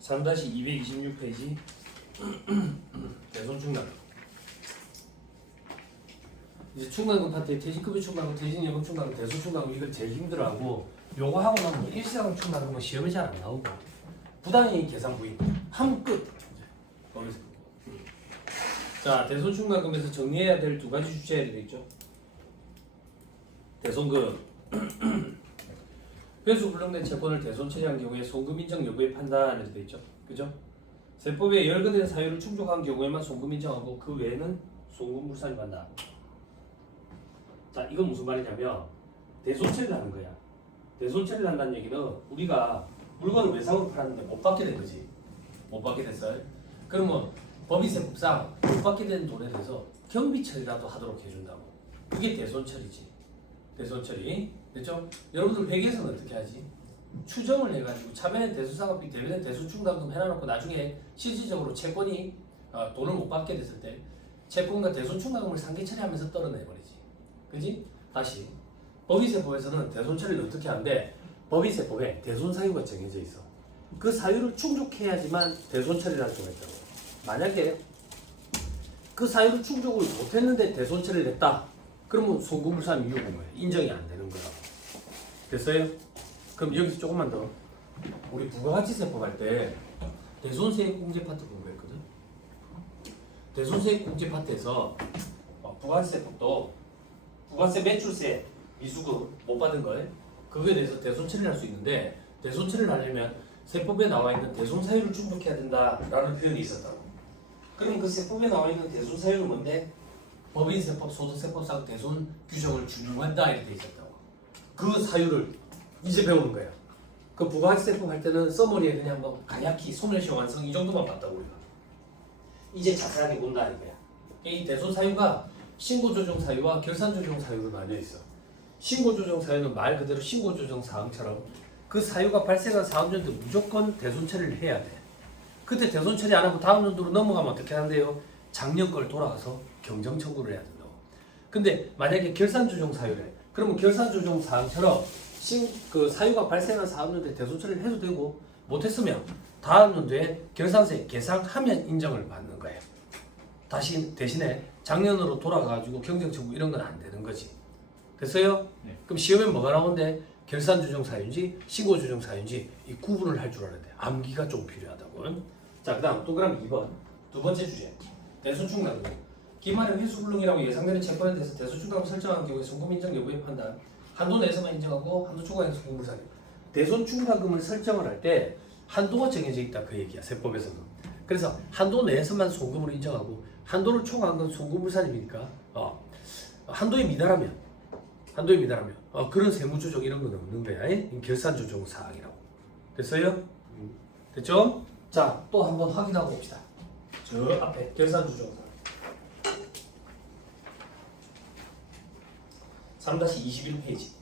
(3-226페이지) 대손충납. 이제 충당금 파트에 퇴직급여 충당금, 퇴직연금 충당금, 대손충당금 이걸 제일 힘들어하고 요거 하고 나면 일시당 충당금은 시험에 잘 안 나오고 부당이익 계산 부위 하면 끝. 거기서. 자, 대손충당금에서 정리해야 될 두 가지 주체가 되어 있죠. 대손금. 회수 불능된 채권을 대손 처리한 경우에 송금 인정 여부의 판단이 되어 있죠. 그죠? 세법에 열거된 사유를 충족한 경우에만 송금 인정하고 그 외에는 송금 물산이 간다. 자, 이건 무슨 말이냐면 대손 처리를 하는 거야. 대손 처리를 한다는 얘기는 우리가 물건을 외상으로 팔았는데 못 받게 된 거지. 못 받게 됐어요. 그러면 법인세법상 못 받게 된 돈에 대해서 경비 처리라도 하도록 해준다고. 그게 대손 처리지. 대손 처리. 됐죠? 여러분들 회계에서는 어떻게 하지? 추정을 해가지고 차변의 대손상업비, 대변의 대손충당금 해놔놓고 나중에 실질적으로 채권이 돈을 못 받게 됐을 때 채권과 대손충당금을 상계 처리하면서 떨어내버리지. 그지? 다시 법인세법에서는 대손 처리를 어떻게 하는데 법인세법에 대손 사유가 정해져 있어. 그 사유를 충족해야지만 대손 처리를 할 수가 있다고. 만약에 그 사유를 충족을 못했는데 대손 처리를 했다. 그러면 송금물산 위험한 거야. 인정이 안 되는 거야. 됐어요? 그럼 여기서 조금만 더. 우리 부가가치세법 할 때 대손세액공제 파트 공부했거든. 대손세액공제 파트에서 부가가치세법도 부가세 매출세 미수금 못 받은 거에 그거에 대해서 대손 처리를 할 수 있는데 대손 처리를 하려면 세법에 나와 있는 대손 사유를 충족해야 된다라는 표현이 있었다고. 그럼 그 세법에 나와 있는 대손 사유는 뭔데? 법인세법, 소득세법상 대손 규정을 준용한다 이렇게 돼 있었다고. 그 사유를 이제 배우는 거야. 그 부가가치세법 할 때는 써머리에 그냥 뭐 간략히 소멸시 완성 이 정도만 봤다고 우리가. 이제 자세하게 본다 이거야. 이 대손 사유가 신고조정 사유와 결산조정 사유로 나뉘어 있어. 신고조정 사유는 말 그대로 신고조정 사항처럼 그 사유가 발생한 사업연도 무조건 대손 처리를 해야 돼. 그때 대손 처리 안 하고 다음 연도로 넘어가면 어떻게 하는데요? 작년 걸 돌아가서 경정 청구를 해야 된다고. 근데 만약에 결산조정 사유래. 그러면 결산조정 사항처럼 그 사유가 발생한 사업연도에 대손 처리를 해도 되고 못했으면 다음 연도에 결산세 계상하면 인정을 받는 거예요. 다시 대신에 작년으로 돌아가가지고 경정 청구 이런 건 안 되는 거지. 됐어요? 네. 그럼 시험에 뭐가 나오는데 결산조정 사유인지 신고조정 사유인지 이 구분을 할 줄 알아야 돼. 암기가 좀 필요하다고. 자, 그 다음 동그라미 2번 두 번째 주제 대손충당금. 기말의 회수불능이라고 예상되는 채권에 대해서 대손충당금을 설정한 경우에 송금 인정 여부의 판단. 한도 내에서만 인정하고 한도 초과해서 송금물산. 대손충당금을 설정을 할 때 한도가 정해져 있다 그 얘기야 세법에서는. 그래서 한도 내에서만 송금을 인정하고 한도를 초과한 건 송금물산입니까? 한도에 미달하면 그런 세무조정 이런 건 없는 거야. 결산조정 사항이라고. 됐어요? 됐죠? 자, 또 한번 확인하고 봅시다. 저 앞에 결산조정 사항 3-21페이지.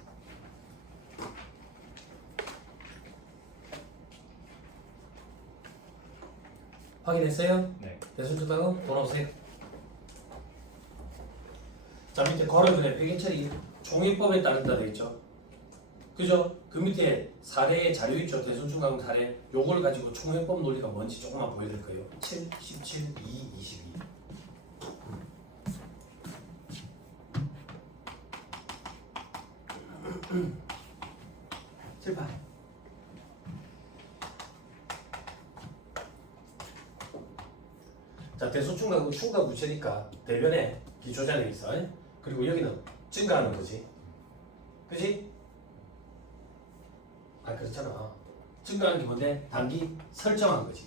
확인했어요? 네. 대손충당금 돈 없어요? 자, 밑에 괄호변에 회계처리 총회법에 따른다 되어 있죠. 그죠? 그 밑에 사례의 자료 있죠. 대손충당금 사례. 요걸 가지고 총회법 논리가 뭔지 조금만 보여드릴 거예요. 7, 17, 2, 22. 칠판. 자, 대손충당금 충당 부채니까 대변에 기초자료에 있어. 그리고 여기는 증가하는 거지. 그지? 그렇잖아. 증가하는 게 뭔데? 단기 설정한 거지.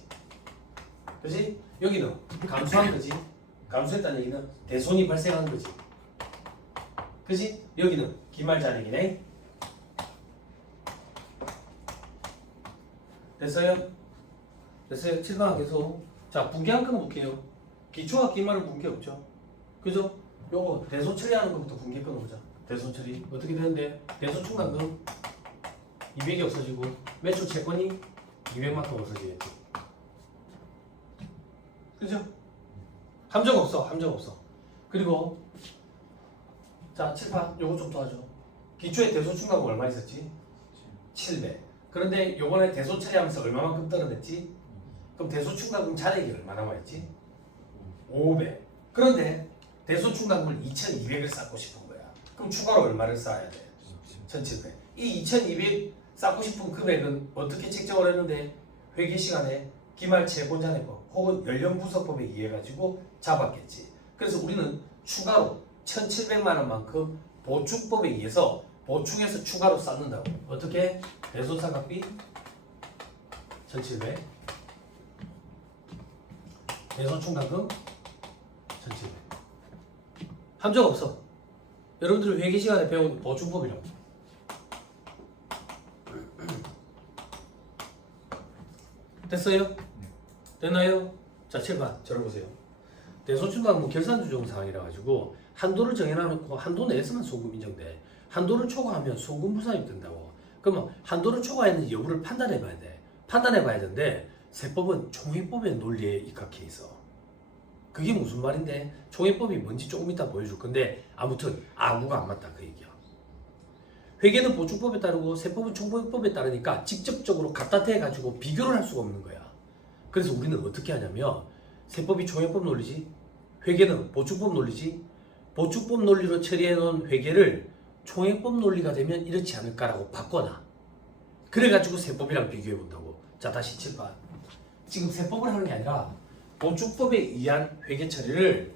그지? 여기는 감소한 거지. 감소했다는 얘기는 대손이 발생한 거지. 그지? 여기는 기말잔액이네. 됐어요? 됐어요? 7번 계속. 자, 분기한 건 볼게요. 기초와 기말은 분기 없죠. 그죠? 요거 대손 처리하는 것부터 분기 끊어보자. 대손 처리 어떻게 되는데? 대손충당금 200이 없어지고 매출 채권이 200만큼 없어지겠지. 그죠? 함정 없어. 그리고 자, 칠판 요거 좀 도와줘. 기초에 대소충가금 얼마 있었지? 700. 그런데 요번에 대소 처리하면서 얼마만큼 떨어졌지? 그럼 대소충가금 잔액이 얼마 남아있지? 500. 그런데 대소충가금을 2200을 쌓고 싶은 거야. 그럼 추가로 얼마를 쌓아야 돼? 1700. 이 2200 쌓고 싶은 금액은 어떻게 책정을 했는데 회계 시간에 기말 채권자회법 혹은 연령분석법에 의해 가지고 잡았겠지. 그래서 우리는 추가로 1700만 원만큼 보충법에 의해서 보충해서 추가로 쌓는다고. 어떻게? 대손상각비 1700 대손충가금 1700 함정 없어. 여러분들 회계 시간에 배운 보충법이라고. 됐어요? 됐나요? 자, 7번 저를 보세요. 대손충가금은 결산주종 사항이라 가지고 한도를 정해놔놓고 한도 내에서만 소금 인정돼. 한도를 초과하면 소금 부담이 든다고. 그러면 한도를 초과했는지 여부를 판단해봐야 돼. 판단해봐야 되는데 세법은 총회법의 논리에 입각해 있어. 그게 무슨 말인데? 총회법이 뭔지 조금 이따 보여줄 건데 아무튼 아구가 안 맞다 그 얘기야. 회계는 보충법에 따르고 세법은 총회법에 따르니까 직접적으로 갖다 대가지고 비교를 할 수가 없는 거야. 그래서 우리는 어떻게 하냐면 세법이 총회법 논리지, 회계는 보충법 논리지, 보충법 논리로 처리해놓은 회계를 총회법 논리가 되면 이렇지 않을까라고 바꿔놔. 그래가지고 세법이랑 비교해본다고. 자, 다시 7번. 지금 세법을 하는 게 아니라 보충법에 의한 회계 처리를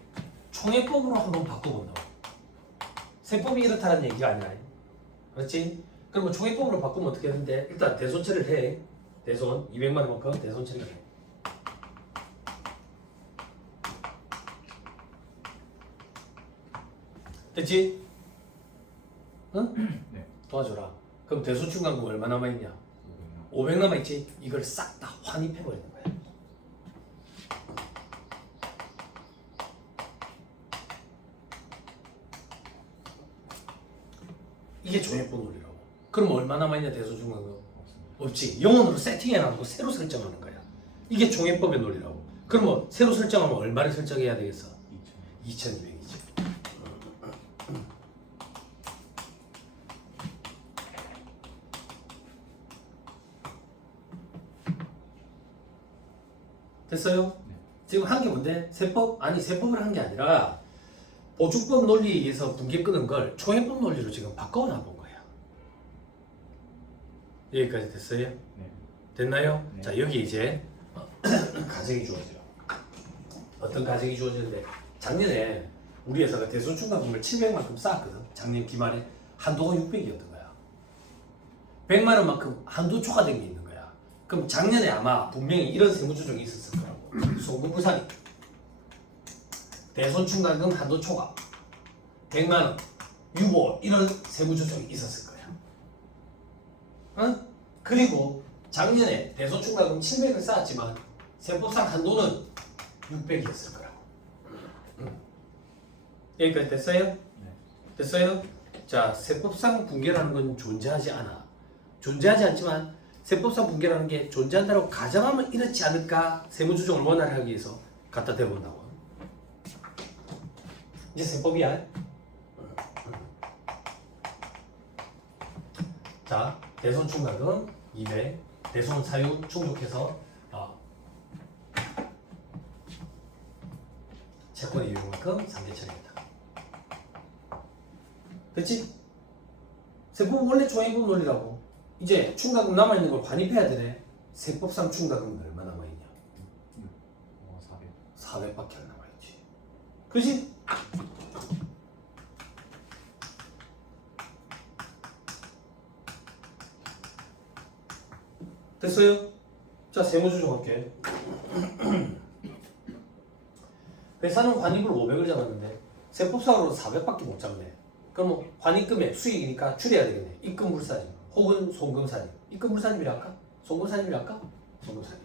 총회법으로 한번 바꿔본다고. 세법이 이렇다는 얘기가 아니라. 그렇지? 그러면 총회법으로 바꾸면 어떻게 하는데 일단 대손 처리를 해. 대손 200만 원만큼 대손 처리를 해. 됐지? 응? 네. 도와줘라. 그럼 대손충가금 얼마 남아있냐? 500 남아있지? 이걸 싹 다 환입해버리는 거야. 이게 종합법 논리라고. 그럼 얼마 남아있냐 대손충가금? 없지. 영원으로 세팅해놔놓고 새로 설정하는 거야. 이게 종합법의 논리라고. 그럼 뭐 새로 설정하면 얼마를 설정해야 되겠어? 2200이지. 됐어요? 네. 지금 한 게 뭔데? 세법? 아니 세법을 한 게 아니라 보충법 논리에 의해서 분계 끄는 걸 총회법 논리로 지금 바꿔놔 본 거야. 여기까지 됐어요? 네. 됐나요? 네. 자, 여기 이제 가정이 주어져요. 어떤 가정이 주어지는데 작년에 우리 회사가 대손충가금을 700만큼 쌓았거든. 작년 기말에 한도가 600이었던 거야. 100만 원만큼 한도 초과된 게 있는 거야. 그럼 작년에 아마 분명히 이런 세무조정이 있었을 거라고. 소금부산이 대손충가금 한도 초과 100만 원 유보 이런 세무조정이 있었을 거야. 응? 그리고 작년에 대손충가금 700을 쌓았지만 세법상 한도는 600이었을 거라고. 여기까지 됐어요? 네. 됐어요? 자, 세법상 분계라는 건 존재하지 않아. 존재하지 않지만 세법상 분계라는 게 존재한다고 가정하면 이렇지 않을까? 세무조정을 원활하게 하기 위해서 갖다 대본다고. 이제 세법이야. 자, 대손충가금 200, 대손 사유 충족해서 채권의 유효만큼 상대 처리했다. 됐지? 세법은 원래 종합법 논리라고. 이제 충가금 남아있는 걸 환입해야 되네. 세법상 충가금은 얼마 남아있냐? 400. 400밖에 안 남아있지. 그지? 됐어요? 자, 세무조정할게. 회사는 환입을 500을 잡았는데 세법상으로 400밖에 못 잡네. 그럼 환입금액 수익이니까 줄여야 되겠네. 입금불산입 혹은 송금산입. 입금불산입이라 할까? 송금산입이라 할까? 송금산입.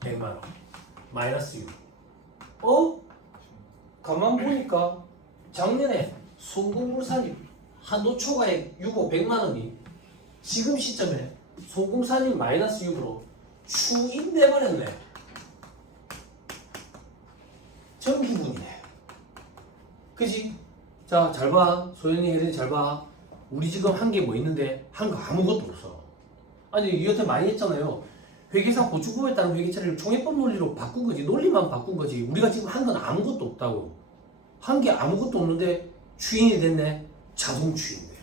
100만 원 마이너스 6. 가만 보니까 작년에 송금불산입 한도 초과액 유보 100만 원이 지금 시점에 송금산입 마이너스 6으로 추인돼버렸네. 정기분이네. 그지? 자, 잘 봐. 소연이, 혜린이 잘 봐. 우리 지금 한 게 뭐 있는데 한 거 아무것도 없어. 아니 여태 많이 했잖아요. 회계사 보충법에 따른 회계 처리를 총회법 논리로 바꾼 거지. 논리만 바꾼 거지. 우리가 지금 한 건 아무것도 없다고. 한 게 아무것도 없는데 추인이 됐네. 자동 추인돼.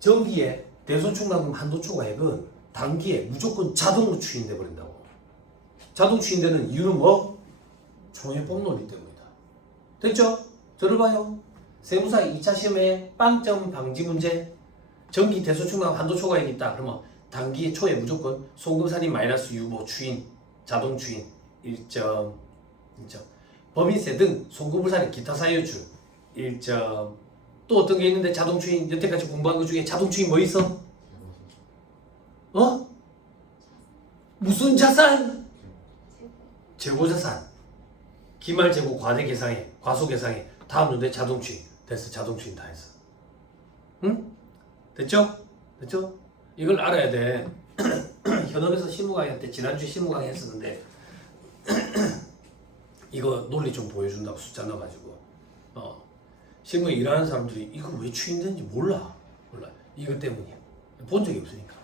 정기에 대손충당금 한도 초과액은 단기에 무조건 자동으로 추인돼 버린다고. 자동 추인되는 이유는 뭐? 총회법 논리 때문이다. 됐죠? 저를 봐요. 세무사 2차 시험에 빵점 방지 문제. 정기 대손충당금 한도 초과액이 있다. 그러면 단기 초에 무조건 송금살인 마이너스 유보 추인, 자동 추인 1점. 법인세 등 송금불산의 기타 사유주 1점. 또 어떤 게 있는데 자동 추인 여태까지 공부한 것 중에 자동 추인 뭐 있어? 어? 무슨 자산? 재고자산. 기말 재고 과대 계상에 과소 계상에 다음 문제 자동 추인. 됐어. 자동 추인 다 했어. 응? 됐죠? 됐죠? 이걸 알아야 돼. 현업에서 실무 강의 때 지난주에 실무 강의 했었는데 이거 논리 좀 보여준다고 숫자 넣어가지고 실무에 일하는 사람들이 이거 왜 추인되는지 몰라. 이거 때문이야. 본 적이 없으니까.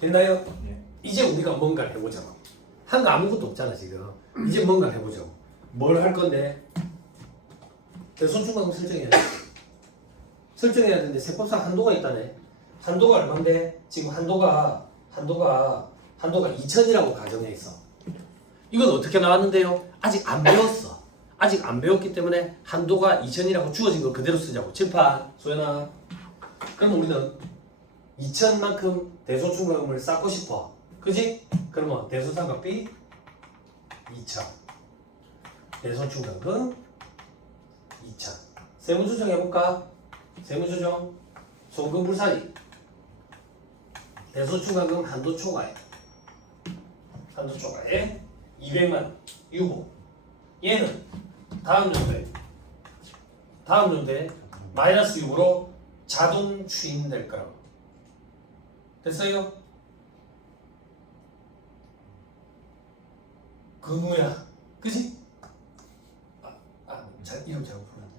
됐나요? 네. 이제 우리가 뭔가를 해보자. 한 거 아무것도 없잖아 지금. 이제 뭔가를 해보자. 뭘 할 건데? 대손충당금 설정해야 돼. 설정해야 되는데 세법상 한도가 있다네. 한도가 얼마인데? 지금 한도가 2천이라고 가정해 있어. 이건 어떻게 나왔는데요? 아직 안 배웠어. 아직 안 배웠기 때문에 한도가 2천이라고 주어진 거 그대로 쓰자고. 칠판 소연아. 그럼 우리는 2천만큼 대손충당금을 쌓고 싶어. 그지? 그러면 대손상각비 2천. 대손충당금 2천. 세무조정 해볼까? 세무조정. 송금불사리. 대손충당금 한도 초과액 200만 유보. 얘는 다음 연도에 마이너스 유보로 자동 추인될 거라고. 됐어요? 근우야. 그지? 이름 잘못 풀었네.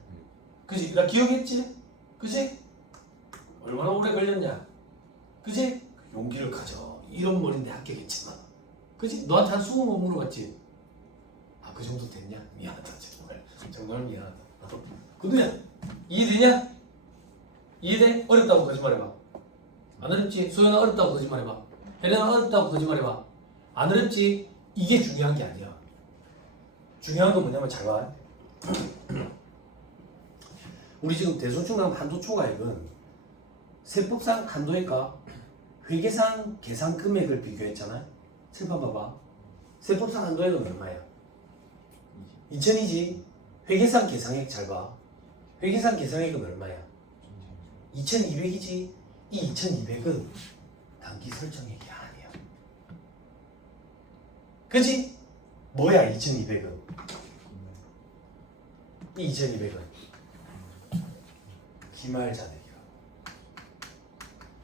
그지? 나 기억했지? 그지? 얼마나 오래 걸렸냐? 그지? 용기를 가져. 이런 머리인데 합격했지만. 그지? 너한테 한 20번 물어봤지? 그 정도 됐냐? 미안하다 정말 미안하다. 근우야 이해되냐? 이해돼? 어렵다고 거짓말해봐. 안 어렵지? 소연아 어렵다고 거짓말해봐. 혜련아 어렵다고 거짓말해봐. 안 어렵지? 이게 중요한 게 아니야. 중요한 건 뭐냐면 잘 봐. 우리 지금 대손충당금 한도 초과액은 세법상 한도액과 회계상 계산 금액을 비교했잖아. 칠판 봐봐. 세법상 한도액은 얼마야? 2천이지. 회계상 계상액 잘 봐. 회계상 계상액은 얼마야? 2,200이지. 이 2,200은 단기 설정액이 아니야. 그지? 뭐야 2,200은? 이 2,200은 기말잔액이야.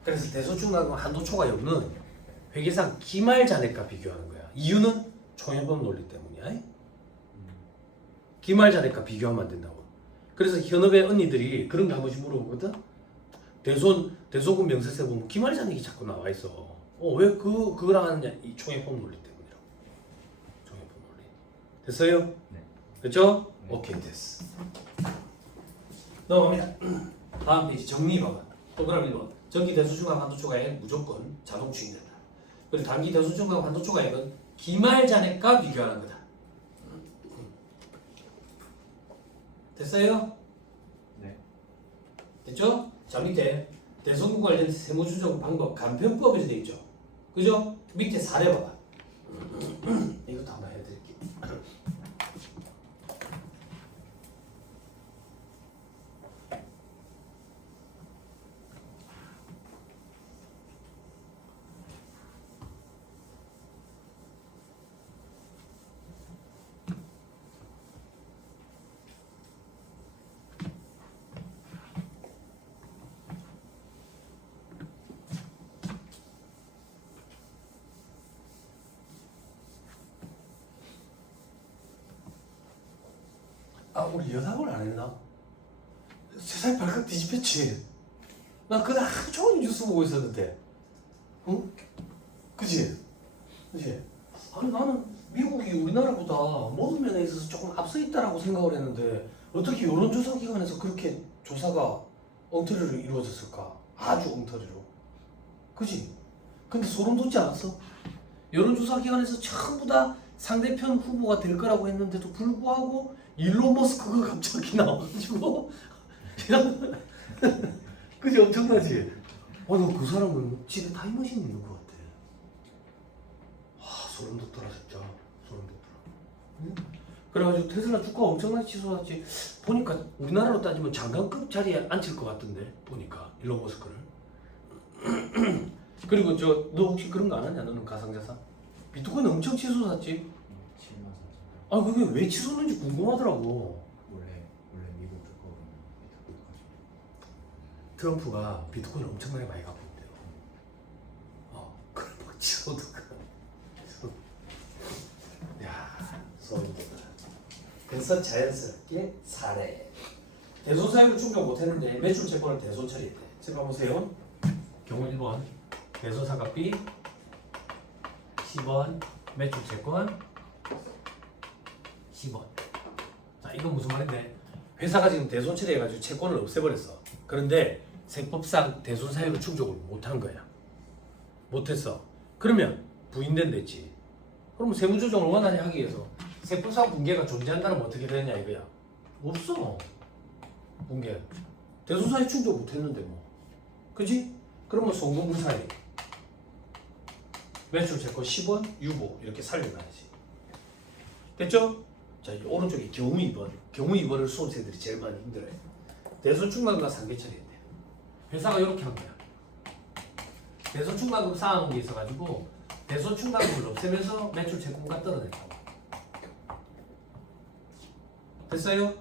그래서 대손충당금 한도 초과액은 회계상 기말잔액과 비교하는 거야. 이유는 총회법 논리 때문이야. 기말잔액과 비교하면 안 된다고. 그래서 현업의 언니들이 그런 거 한 번씩 물어보거든. 대손금 명세세 보면 기말잔액이 자꾸 나와 있어. 왜 그거랑 하느냐? 이 총회법 논리 때문이라고. 총회법 논리. 됐어요? 네. 됐죠? 네. 오케이 됐어. 넘어갑니다. 다음 페이지 정리 봐봐. 동그라미 1번. 정기 대손충당금 한도 초과액은 무조건 자동 추인된다. 그리고 단기 대손충당금 한도 초과액은 기말잔액과 비교하는 거다. 됐어요? 네. 됐죠? 자 밑에 대손금 관련 세무조정 방법 간편법에서 돼 있죠. 그죠? 밑에 사례 봐봐. 이것도 한번 해드릴게요. 우리 연락을 안 했나? 세상이 발칵 뒤집혔지. 나 그날 하루 종일 뉴스 보고 있었는데, 응? 그지? 아니 나는 미국이 우리나라보다 모든 면에 있어서 조금 앞서 있다라고 생각을 했는데 어떻게 여론조사 기관에서 그렇게 조사가 엉터리로 이루어졌을까? 아주 엉터리로. 그지? 근데 소름 돋지 않았어? 여론조사 기관에서 전부 다 상대편 후보가 될 거라고 했는데도 불구하고 일론 머스크가 갑자기 나와가지고 그지? 엄청나지? 나 그 사람은 집에 타임머신이 있는 것 같아. 소름 돋더라 진짜. 소름 돋더라. 응? 그래가지고 테슬라 주가 엄청나게 치솟았지. 보니까 우리나라로 따지면 장관급 자리에 앉힐 것 같던데 보니까 일론 머스크를. 그리고 너 혹시 그런 거 안 하냐? 너는 가상자산? 비트코인 엄청 치솟았지. 7만 4천. 아 그게 왜 치솟는지 궁금하더라고. 원래 미국 주가는 비트코인까지. 트럼프가 비트코인 엄청나게 많이 갖고 있대요. 그걸 막 치솟더라. 야, 소름 돋아. 그래서 자연스럽게 사례. 대손 사유를 충족 못했는데 매출 채권을 대손 처리했대. 제가 보세요. 경우 1번 대손 상각비 10원 매출 채권 10원. 자, 이건 무슨 말인데? 회사가 지금 대손 처리해가지고 채권을 없애버렸어. 그런데 세법상 대손 사유를 충족을 못한 거야. 못했어. 그러면 부인된 됐지. 그럼 세무조정을 원활히 하기 위해서 세법상 붕괴가 존재한다면 어떻게 되냐 이거야. 없어. 붕괴. 대손 사유 충족 못했는데 뭐. 그지? 그러면 송금불사유 매출 채권 10원 유보 이렇게 살려놔야지. 됐죠? 자, 이 오른쪽에 경우 2번. 경우 2번을 수험생들이 제일 많이 힘들어해. 대손 충당금과 상계처리했대. 회사가 이렇게 한 거야. 대손 충당금 쌓아놓은 게 있어가지고 대손 충당금을 없애면서 매출 채권과 떨어냈다고. 됐어요?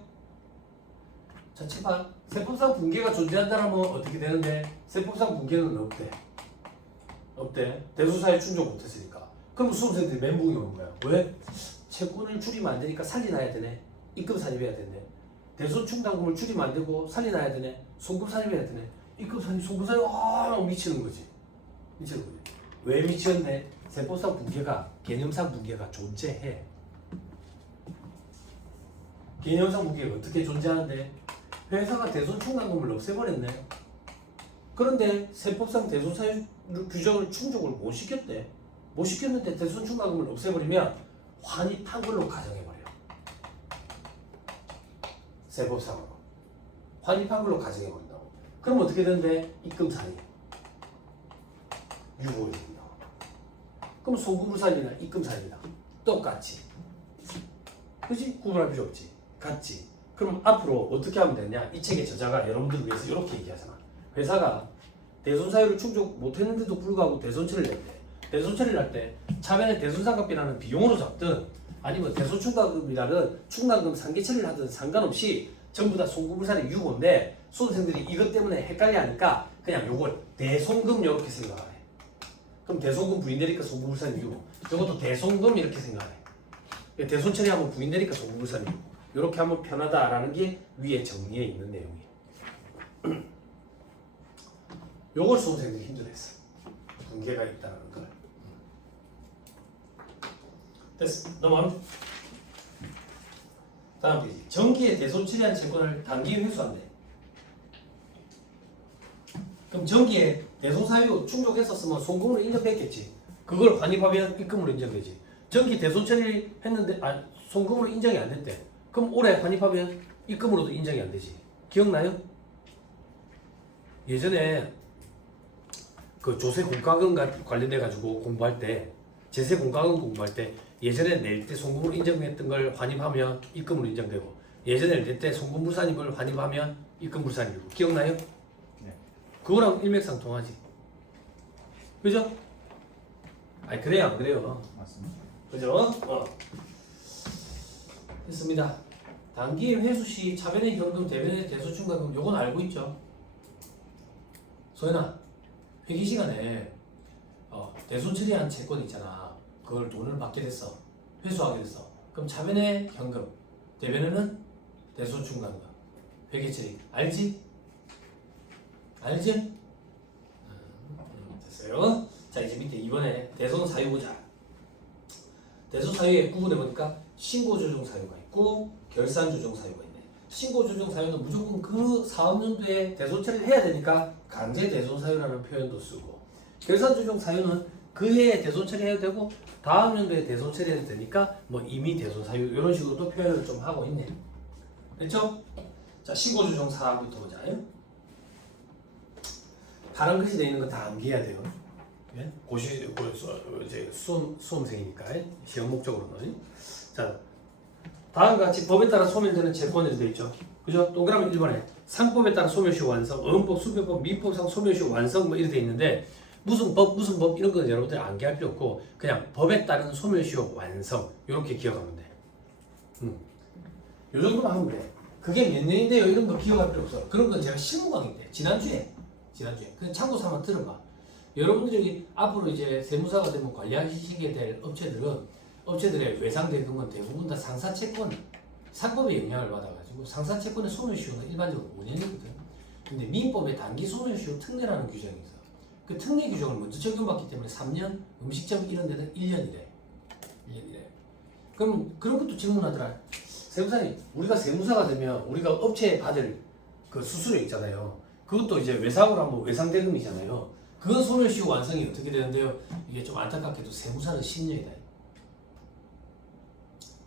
자, 7번. 세법상 붕괴가 존재한다면 어떻게 되는데 세법상 붕괴는 없대. 대손사유 충족 못했으니까. 그럼 수험생들이 멘붕이 오는 거야. 왜? 채권을 줄이면 안 되니까 살려놔야 되네. 입금 산입해야 되네. 대손 충당금을 줄이면 안 되고 살려놔야 되네. 송금 산입해야 되네. 입금 산입, 송금 산입 미치는 거지. 왜 미치는데? 세법상 붕괴가 개념상 붕괴가 존재해. 개념상 붕괴가 어떻게 존재하는데? 회사가 대손 충당금을 없애버렸네. 그런데 세법상 대손 사유 규정을 충족을 못 시켰대. 못 시켰는데 대손 충당금을 없애버리면 환입한 걸로 가정해버려. 세법상으로 환입한 걸로 가정해버린다고. 그럼 어떻게 되는데? 입금 산입 유보율이 나와. 그럼 송금불산이나 입금 산입이다. 똑같이. 그지? 구분할 필요 없지. 같지. 그럼 앞으로 어떻게 하면 되냐? 이 책의 저자가 여러분들 위해서 이렇게 얘기하잖아. 회사가 대손 사유를 충족 못했는데도 불구하고 대손 처리를 했대. 대손 처리를 할 때 차변에 대손상각비라는 비용으로 잡든 아니면 대손 충당금이라는 충당금 상계 처리를 하든 상관없이 전부 다 송금불산의 유보인데 수험생들이 이것 때문에 헷갈려하니까 그냥 요걸 대송금 이렇게 생각을 해. 그럼 대송금 부인되니까 송금불산 유보. 이것도 대송금 이렇게 생각을 해. 대손 처리하면 부인되니까 송금불산 유보. 이렇게 하면 편하다라는 게 위에 정리에 있는 내용이에요. 요걸 수험생들이 힘들어했어. 붕괴가 있다는 걸. 됐어. 넘어가면 다음 페이지. 정기에 대손 처리한 채권을 단기에 회수한대. 그럼 정기에 대손 사유 충족했었으면 송금으로 인정됐겠지. 그걸 환입하면 입금으로 인정되지. 정기 대손 처리했는데 송금으로 인정이 안 됐대. 그럼 올해 환입하면 입금으로도 인정이 안 되지. 기억나요? 예전에 그 조세 공과금 관련돼 가지고 공부할 때, 제세 공과금 공부할 때 예전에 낼 때 송금으로 인정했던 걸 환입하면 입금으로 인정되고, 예전에 낼 때 송금불산입을 환입하면 입금불산입이고. 기억나요? 네. 그거랑 일맥상통하지. 그죠? 아니 그래요 안 그래요? 맞습니다. 그죠? 됐습니다. 단기 회수 시 차변의 현금, 대변의 대소충당금 요건 알고 있죠? 소연아, 회기 시간에 대손 처리한 채권 있잖아. 그걸 돈을 받게 됐어. 회수하게 됐어. 그럼 차변의 현금, 대변에는 대손충 간다. 회계처리 알지? 알지? 됐어요. 자 이제 밑에 이번에 대손 사유 보자. 대손 사유에 구분해 보니까 신고 조정 사유가 있고 결산 조정 사유가 있네. 신고 조정 사유는 무조건 그 사업연도에 대손 처리를 해야 되니까 강제 대손 사유라는 표현도 쓰고, 결산 조정 사유는 그 해에 대손 처리해도 되고 다음 연도에 대손 처리해도 되니까 뭐 이미 대손 사유 이런 식으로도 표현을 좀 하고 있네. 됐죠? 자 신고 조정 사항부터 보자. 파란 글씨 되어 있는 거 다 암기해야 돼요. 예? 고시 이제 수험생이니까 시험 목적으로는. 자 다음과 같이 법에 따라 소멸되는 채권이 되어 있죠. 그죠? 동그라미 1번에 상법에 따라 소멸시효 완성, 어음법, 수배법, 민법상 소멸시효 완성 뭐 이렇게 되어 있는데 무슨 법 이런 거 여러분들 암기할 필요 없고 그냥 법에 따른 소멸시효 완성 이렇게 기억하면 돼. 요 정도만 하면 돼. 그게 몇 년인데요 이런 거 기억할 필요 없어. 그런 건 제가 실무 강의 때 지난주에 그냥 참고 삼아 들어봐. 여러분들이 앞으로 이제 세무사가 되면 관리하시게 될 업체들의 외상 대금은 대부분 다 상사채권, 상법의 영향을 받아가지고 상사채권의 소멸시효는 일반적으로 5년이거든. 근데 민법에 단기 소멸시효 특례라는 규정이 있어. 그 특례 규정을 먼저 적용받기 때문에 3년, 음식점 이런 데는 1년이래. 그럼 그런 것도 질문하더라. 세무사님, 우리가 세무사가 되면 우리가 업체에 받을 그 수수료 있잖아요. 그것도 이제 외상으로 하면 외상 대금이잖아요. 그건 소멸시효 완성이 어떻게 되는데요? 이게 좀 안타깝게도 세무사는 10년이다.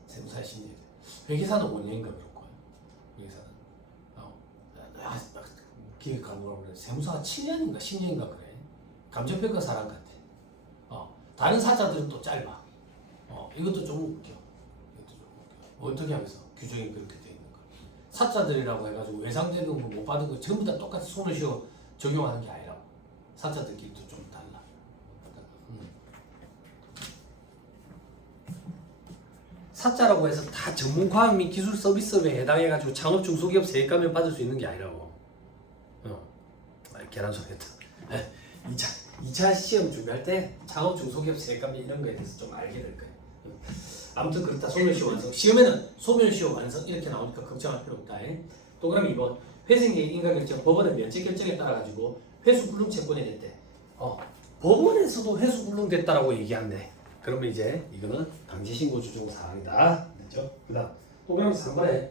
세무사는 10년이다. 회계사는 5년인가 그럴 거야. 회계사는. 기획 감독을 그래. 세무사가 7년인가 10년인가 그래. 감정평가 사람 같아. 다른 사자들은 또 짧아. 이것도 좀 웃겨. 어떻게 하겠어? 규정이 그렇게 돼 있는 거. 사자들이라고 해가지고 외상대금 못 받은 거 전부 다 똑같이 소멸시효 적용하는 게 아니라고. 사자들끼리도 좀 달라. 사자라고 해서 다 전문 과학 및 기술 서비스업에 해당해가지고 창업 중소기업 세액감면 받을 수 있는 게 아니라고. 계란 소리 했다. 2차 시험 준비할 때 창업 중소기업 세액감면 이런 거에 대해서 좀 알게 될 거예요. 아무튼 그렇다. 소멸시효 완성. 시험에는 소멸시효 완성 이렇게 나오니까 걱정할 필요 없다. 동그라미 2번. 회생계획 인가결정 법원의 면책 결정에 따라 가지고 회수불능 채권이 됐대. 법원에서도 회수불능됐다라고 얘기한대. 그러면 이제 이거는 강제신고 조정 사항이다. 됐죠? 그다음 동그라미 3번에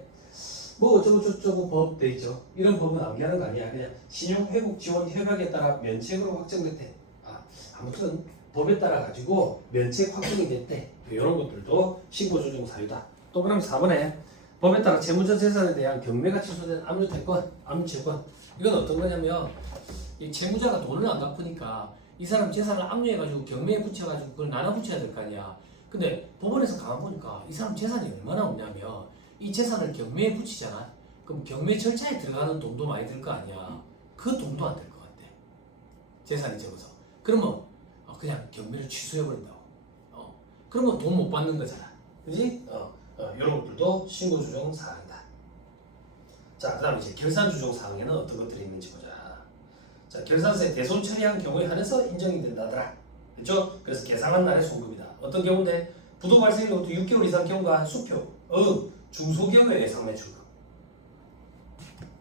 뭐 어쩌고 법 돼 있죠. 이런 법은 암기하는 거 아니야. 그냥 신용회복 지원 협약에 따라 면책으로 확정됐대. 아무튼 법에 따라 가지고 면책 확정이 됐대. 이런 것들도 신고 조정 사유다. 동그라미 4번에 법에 따라 재무적 재산에 대한 경매가 취소된 압류채권. 이건 어떤 거냐면 이 채무자가 돈을 안 갚으니까 이 사람 재산을 압류해가지고 경매에 붙여가지고 그걸 나눠 붙여야 될 거 아니야. 근데 법원에서 가만 보니까 이 사람 재산이 얼마나 없냐면 이 재산을 경매에 붙이잖아. 그럼 경매 절차에 들어가는 돈도 많이 들 거 아니야. 그 돈도 안 될 것 같아. 재산이 적어서. 그러면 그냥 경매를 취소해버린다고. 그러면 돈 못 받는 거잖아. 그지? 이런 것들도 신고 조정 사항이다. 자, 그 다음 이제 결산 조정 사항에는 어떤 것들이 있는지 보자. 자, 결산세 대손 처리한 경우에 한해서 인정이 된다더라. 그렇죠? 그래서 계상한 날의 송금이다. 어떤 경우인데 부도 발생일로부터 6개월 이상 경과한 수표, 중소기업의 예상 매출금.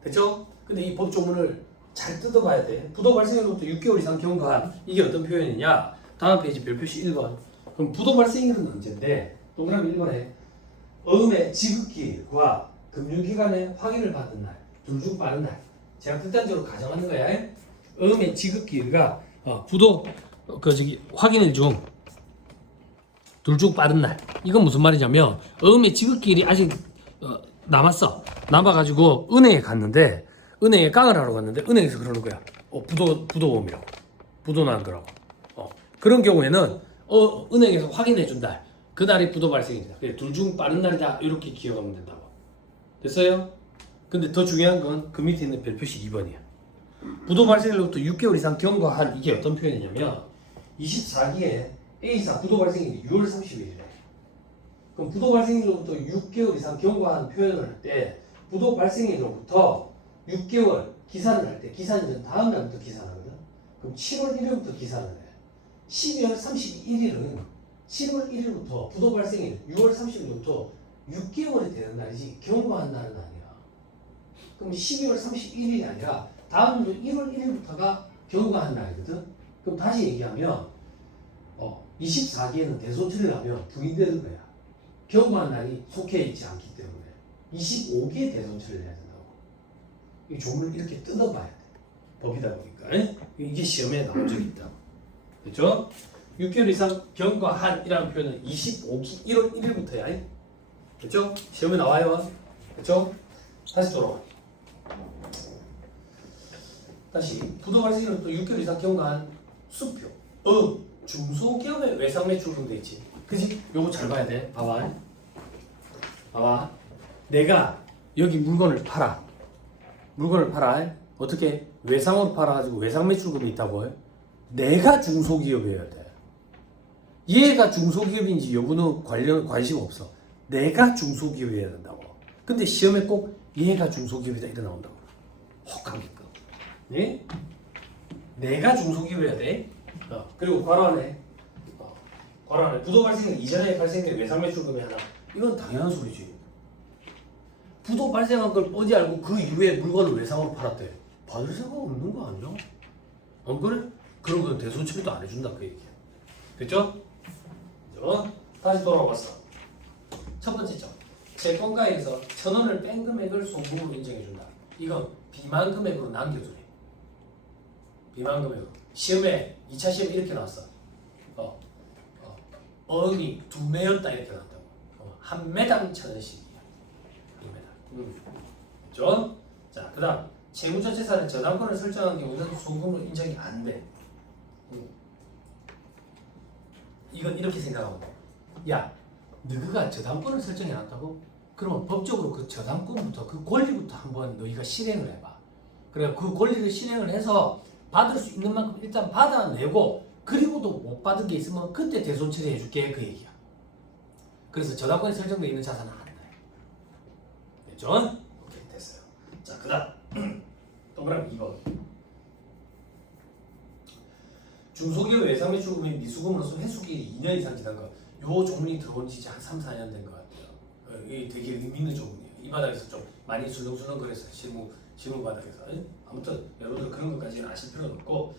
됐죠? 근데 이 법조문을 잘 뜯어봐야 돼. 부도 발생일로부터 6개월 이상 경과한 이게 어떤 표현이냐? 다음 페이지 별표시 1번. 그럼 부도 발생일은 언제인데? 동그라미 1번에 어음의 지급기일과 금융기관의 확인을 받은 날, 둘 중 빠른 날. 제가 극단적으로 가정하는 거야. 어음의 지급기일과 부도 확인일 중 둘 중 빠른 날. 이건 무슨 말이냐면 어음의 지급기일이 아직 남아가지고 은행에 갔는데 은행에 깡을 하러 갔는데 은행에서 그러는 거야. 부도범이라고. 부도 난 거라고. 그런 경우에는 은행에서 확인해 준 날. 그 날이 부도 발생이다. 둘 중 빠른 날이다. 이렇게 기억하면 된다고. 됐어요? 근데 더 중요한 건 그 밑에 있는 별표시 2번이야. 부도 발생일로부터 6개월 이상 경과한 이게 어떤 표현이냐면 24기에 A사 부도 발생일이 6월 30일이래. 그럼 부도 발생일로부터 6개월 이상 경과한 표현을 할 때 부도 발생일로부터 6개월 기산을 할 때 기산일은 다음 날부터 기산하거든. 그럼 7월 1일부터 기산을 해. 12월 31일은 7월 1일부터 부도 발생일 6월 30일부터 6개월이 되는 날이지 경과한 날은 아니야. 그럼 12월 31일이 아니라 다음 주 1월 1일부터가 경과한 날이거든. 그럼 다시 얘기하면 24기에는 대손 처리를 하면 부인되는 거야. 경과한 날이 속해 있지 않기 때문에 25기에 대손 처리를 해야 된다고. 이 조문을 이렇게 뜯어봐야 돼. 법이다 보니까. 이게 시험에 나온 적이 있다. 그렇죠? 6개월 이상 경과한이라는 표현은 25기 1월 1일부터야. 그렇죠? 시험에 나와요. 그렇죠? 다시 돌아와. 다시 부도 발생은 또 6개월 이상 경과한 수표. 중소기업의 외상 매출금 돼 있지. 그지? 요거 잘 봐야 돼. 봐봐. 봐봐. 내가 여기 물건을 팔아. 어떻게? 외상으로 팔아가지고 외상 매출금이 있다고 해. 내가 중소기업이어야 돼. 얘가 중소기업인지 여부는 관심 없어. 내가 중소기업이어야 된다고. 근데 시험에 꼭 얘가 중소기업이다 이래 나온다고. 혹하게끔. 네? 내가 중소기업이어야 돼. 그리고 괄호안에 부도 발생 이전에 발생된 외상 매출금이 하나. 이건 당연한 소리지. 부도 발생한 걸 뻔히 알고 그 이후에 물건을 외상으로 팔았대. 받을 생각 없는 거 아니야? 안 그래? 그런 건 대손 처리도 안 해준다 그 얘기야. 됐죠? 다시 돌아왔어. 첫 번째 점. 채권가에서 1,000원을 뺀 금액을 송금으로 인정해준다. 이건 비만 금액으로 남겨두래. 비만 금액으로. 시험에 2차 시험에 이렇게 나왔어. 어음이 2매였다 이렇게 나왔다고. 한 매당 1,000원씩이야. 한 매당. 그렇죠? 자, 그 다음 채무자 재산의 저당권을 설정한 경우는 송금으로 인정이 안 돼. 이건 이렇게 생각하면 돼. 야, 너희가 저당권을 설정해놨다고? 그러면 법적으로 그 저당권부터 그 권리부터 한번 너희가 실행을 해봐. 그래, 그 권리를 실행을 해서 받을 수 있는 만큼 일단 받아내고 그리고도 못 받은 게 있으면 그때 대손 처리해줄게 그 얘기야. 그래서 저당권이 설정되어 있는 자산은 안 돼. 됐죠? 오케이, 됐어요. 자, 그 다음 동그라미 2번. 중소기업 외상 매출금 및 미수금으로서 회수기일이 2년 이상 지난 것. 요 조문이 들어온 지 한 3, 4년 된 것 같아요. 이게 되게 의미 있는 조문이에요. 이 바닥에서 좀 많이 술렁술렁 거려서 실무 바닥에서. 아무튼 여러분들 그런 것까지는 아실 필요는 없고,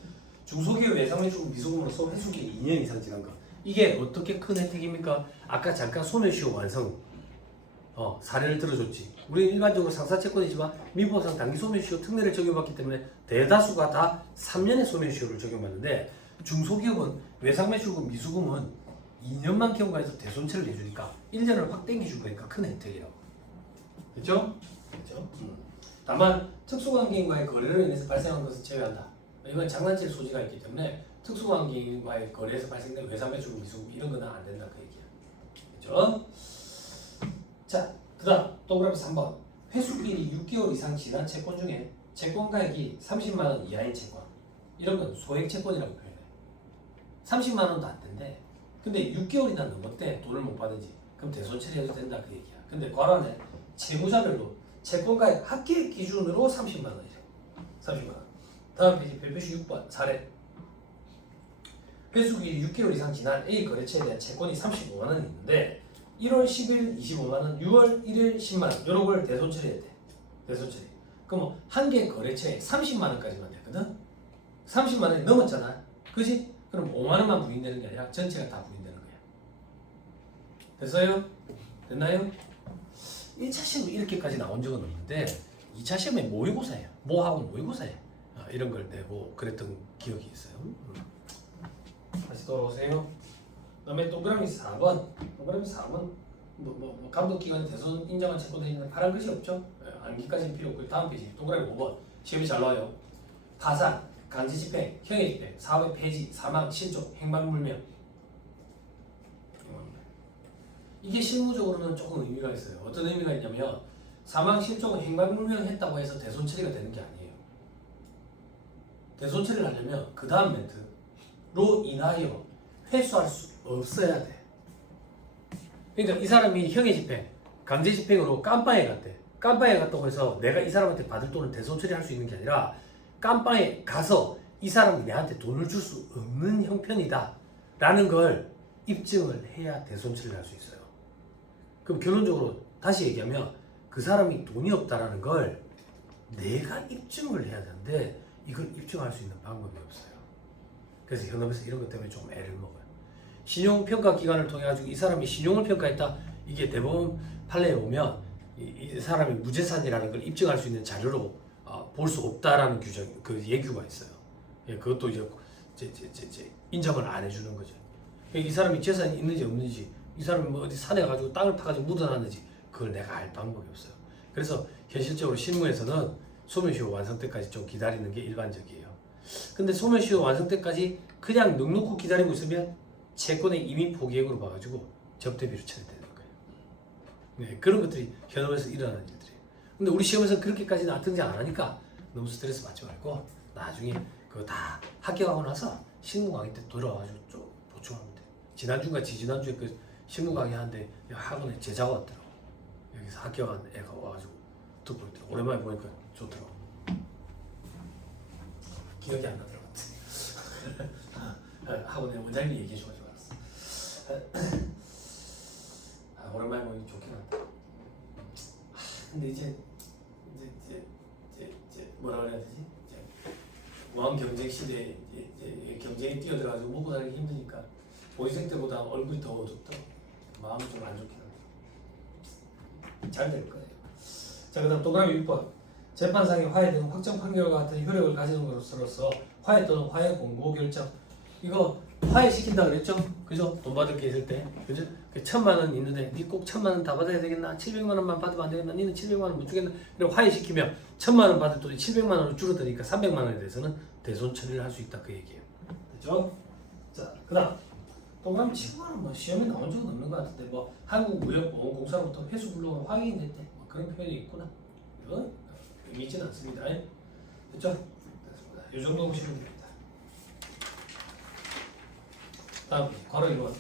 중소기업 외상 매출금 미수금으로서 회수기일이 2년 이상 지난 것. 이게 어떻게 큰 혜택입니까? 아까 잠깐 소멸시효 완성 사례를 들어줬지. 우리는 일반적으로 상사채권이지만 민법상 단기소멸시효 특례를 적용받기 때문에 대다수가 다 3년의 소멸시효를 적용받는데, 중소기업은 외상매출금 미수금은 2년만 경과해서 대손처리를 해주니까 1년을 확 땡겨준 거니까 큰 혜택이라고. 그렇죠? 그렇죠? 다만 특수관계인과의 거래로 인해서 발생한 것을 제외한다. 이건 장난칠 소지가 있기 때문에 특수관계인과의 거래에서 발생된 외상매출금 미수금 이런 거는 안 된다 그 얘기야. 그렇죠? 자, 그 다음 동그라미 3번. 회수기일이 6개월 이상 지난 채권 중에 채권가액이 30만 원 이하인 채권, 이런 건 소액채권이라고 표현해. 30만 원도 안 된대. 근데 6개월이나 넘었대 돈을 못 받은지. 그럼 대손 처리해도 된다 그 얘기야. 근데 괄호안에 채무자별로 채권가액 합계액 기준으로 30만 원이죠. 30만 원. 다음 페이지 별표시 6번 사례. 회수기일이 6개월 이상 지난 A 거래처에 대한 채권이 35만 원이 있는데 1월 10일 25만 원, 6월 1일 10만 원, 요런 걸 대손 처리해야 돼. 대손 처리. 그럼 한 개 거래처에 30만 원까지만 되거든. 30만 원이 넘었잖아. 그지? 그럼 5만 원만 부인되는 게 아니라 전체가 다 부인되는 거야. 됐어요? 됐나요? 1차 시험에 이렇게까지 나온 적은 없는데 2차 시험에 모의고사예요. 모하고 모의고사예요. 이런 걸 내고 그랬던 기억이 있어요. 다시 돌아오세요. 그다음에 동그라미 4번. 동그라미 4번. 감독기관에 대손 인정한 채권에 있는 파란 글씨 없죠? 암기까지는 필요 없고 다음 페이지 동그라미 5번. 시험이 잘 나와요. 파산, 강제집행, 형해집행, 사업의 폐지, 사망, 실종, 행방불명. 이게 실무적으로는 조금 의미가 있어요. 어떤 의미가 있냐면 사망, 실종, 행방불명 했다고 해서 대손 처리가 되는 게 아니에요. 대손 처리를 하려면 그 다음 멘트로 인하여 회수할 수 없어야 돼. 그러니까 이 사람이 형해집행, 강제집행으로 깜빵에 갔대. 깜빵에 갔다고 해서 내가 이 사람한테 받을 돈을 대손 처리할 수 있는 게 아니라 깜빵에 가서 이 사람이 내한테 돈을 줄 수 없는 형편이다 라는 걸 입증을 해야 대손 처리를 할 수 있어요. 그럼 결론적으로 다시 얘기하면 그 사람이 돈이 없다라는 걸 내가 입증을 해야 되는데 이걸 입증할 수 있는 방법이 없어요. 그래서 현업에서 이런 것 때문에 좀 애를 먹어요. 신용평가 기관을 통해 가지고 이 사람이 신용을 평가했다. 이게 대법원 판례에 오면 이 사람이 무재산이라는 걸 입증할 수 있는 자료로 볼 수 없다라는 규정, 그 예규가 있어요. 예, 그것도 이제 인정을 안 해주는 거죠. 이 사람이 재산이 있는지 없는지, 이 사람이 뭐 어디 산에 가지고 땅을 파가지고 묻어놨는지 그걸 내가 알 방법이 없어요. 그래서 현실적으로 실무에서는 소멸시효 완성 때까지 좀 기다리는 게 일반적이에요. 근데 소멸시효 완성 때까지 그냥 넉넉히 기다리고 있으면 채권의 이미 포기액으로 봐가지고 접대비로 처리되는 거예요. 네, 그런 것들이 현업에서 일어나는 일들이에요. 근데 우리 시험에서 그렇게까지는 등장 안 하니까 너무 스트레스 받지 말고 나중에 그거 다 합격하고 나서 실무 강의 때 돌아와가지고 좀 보충하면 돼. 지난주인가 지지난주에 그 실무 강의 하는데 학원에 제자가 왔더라고. 여기서 합격한 애가 와가지고 듣고 있더라고. 오랜만에 보니까 좋더라고. 기억이 안 나더라고. 학원에 원장님이 얘기해줘가지고 알았어. 오랜만에 보니 좋긴 한다. 근데 이제 뭐라 그래야 되지? 무한 경쟁 시대에 이제 경쟁이 뛰어들어가지고 먹고 살기 힘드니까 고시생 때보다 얼굴이 더 어둡다. 마음이 좀 안 좋긴 한데 잘 될 거예요. 자, 그다음 동그라미 6번. 재판상의 화해 등 확정 판결과 같은 효력을 가지는 것으로서 화해 또는 화해 공고 결정. 이거 화해 시킨다 그랬죠? 그죠? 돈 받을 게 있을 때, 그죠? 1,000만 원 있는데 니 꼭 1,000만 원 다 받아야 되겠나? 700만 원만 받으면 안 되겠나? 니는 700만 원 못 주겠나? 이렇게 화해 시키면 1,000만 원 받을 돈이 700만 원으로 줄어드니까 300만 원에 대해서는 대손 처리를 할 수 있다 그 얘기예요. 됐죠? 자, 그다음 동그라미 치고는 뭐 시험에 나온 적은 없는 것 같은데 뭐 한국무역보험공사로부터 회수 불능으로 확인됐대. 뭐 그런 표현이 있구나. 이건 의미 있지는 않습니다. 됐죠? 이 정도 보시면 됩니다. 다음 괄호 2번.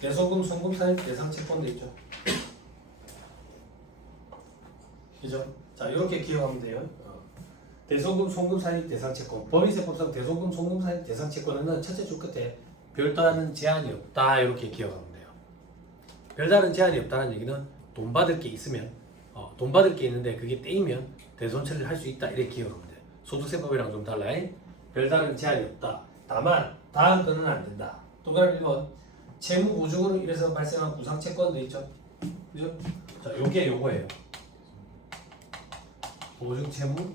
대소금, 송금 사입 대상 채권도 있죠. 그죠? 자, 이렇게 기억하면 돼요. 대소금, 송금 사입 대상 채권. 법인세법상 대소금, 송금 사입 대상 채권에는 첫째 줄 끝에 별다른 제한이 없다 이렇게 기억하면 돼요. 별다른 제한이 없다는 얘기는 돈 받을 게 있으면 돈 받을 게 있는데 그게 떼이면 대손 처리를 할 수 있다 이렇게 기억하면 돼요. 소득세법이랑 좀 달라. 별다른 제한이 없다. 다만 다음 거는 안 된다. 동그라미 1번. 채무 보증으로 인해서 발생한 구상채권도 있죠. 그죠? 자, 요게 요거예요. 보증채무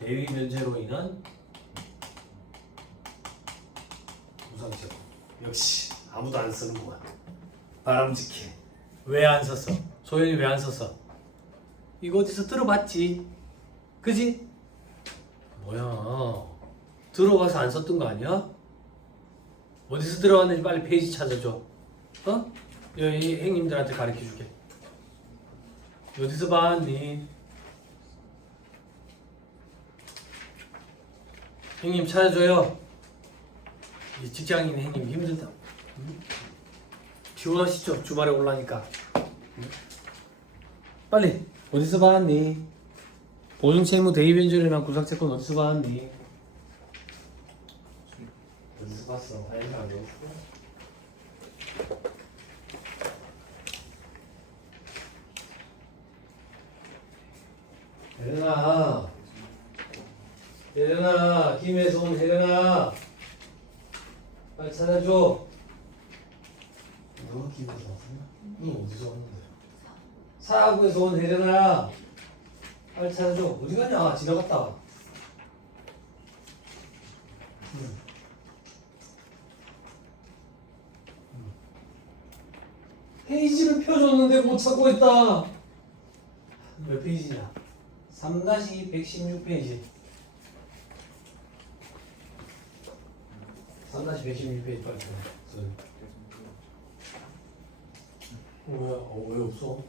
대위 면제로 인한 구상채권. 역시 아무도 안 쓰는구만. 바람직해. 왜 안 썼어? 소연이 왜 안 썼어? 이거 어디서 들어봤지? 그지? 뭐야? 들어가서 안 썼던 거 아니야? 어디서 들어갔는지 빨리 페이지 찾아줘. 여기 형님들한테 가르쳐 줄게. 어디서 봤니? 형님 찾아줘요. 이 직장인 형님 힘들다. 피곤하시죠? 주말에 올라니까. 빨리 어디서 봤니? 보증채무 대위변제로인한 구상채권 어디서 봤니? 어디서 봤어? 아이가 안 되고. 혜련아, 김에서 온 혜련아, 빨리 찾아줘. 누가 김에서 왔었나? 너 어디서 왔는데? 사구에서 온 혜련아, 빨리 찾아줘. 어디 가냐? 지나갔다. 페이지를 펴줬는데 못 찾고 있다. 몇 페이지냐? 3-116페이지. 3-116페이지 빨리 펴. 뭐야? 왜 없어?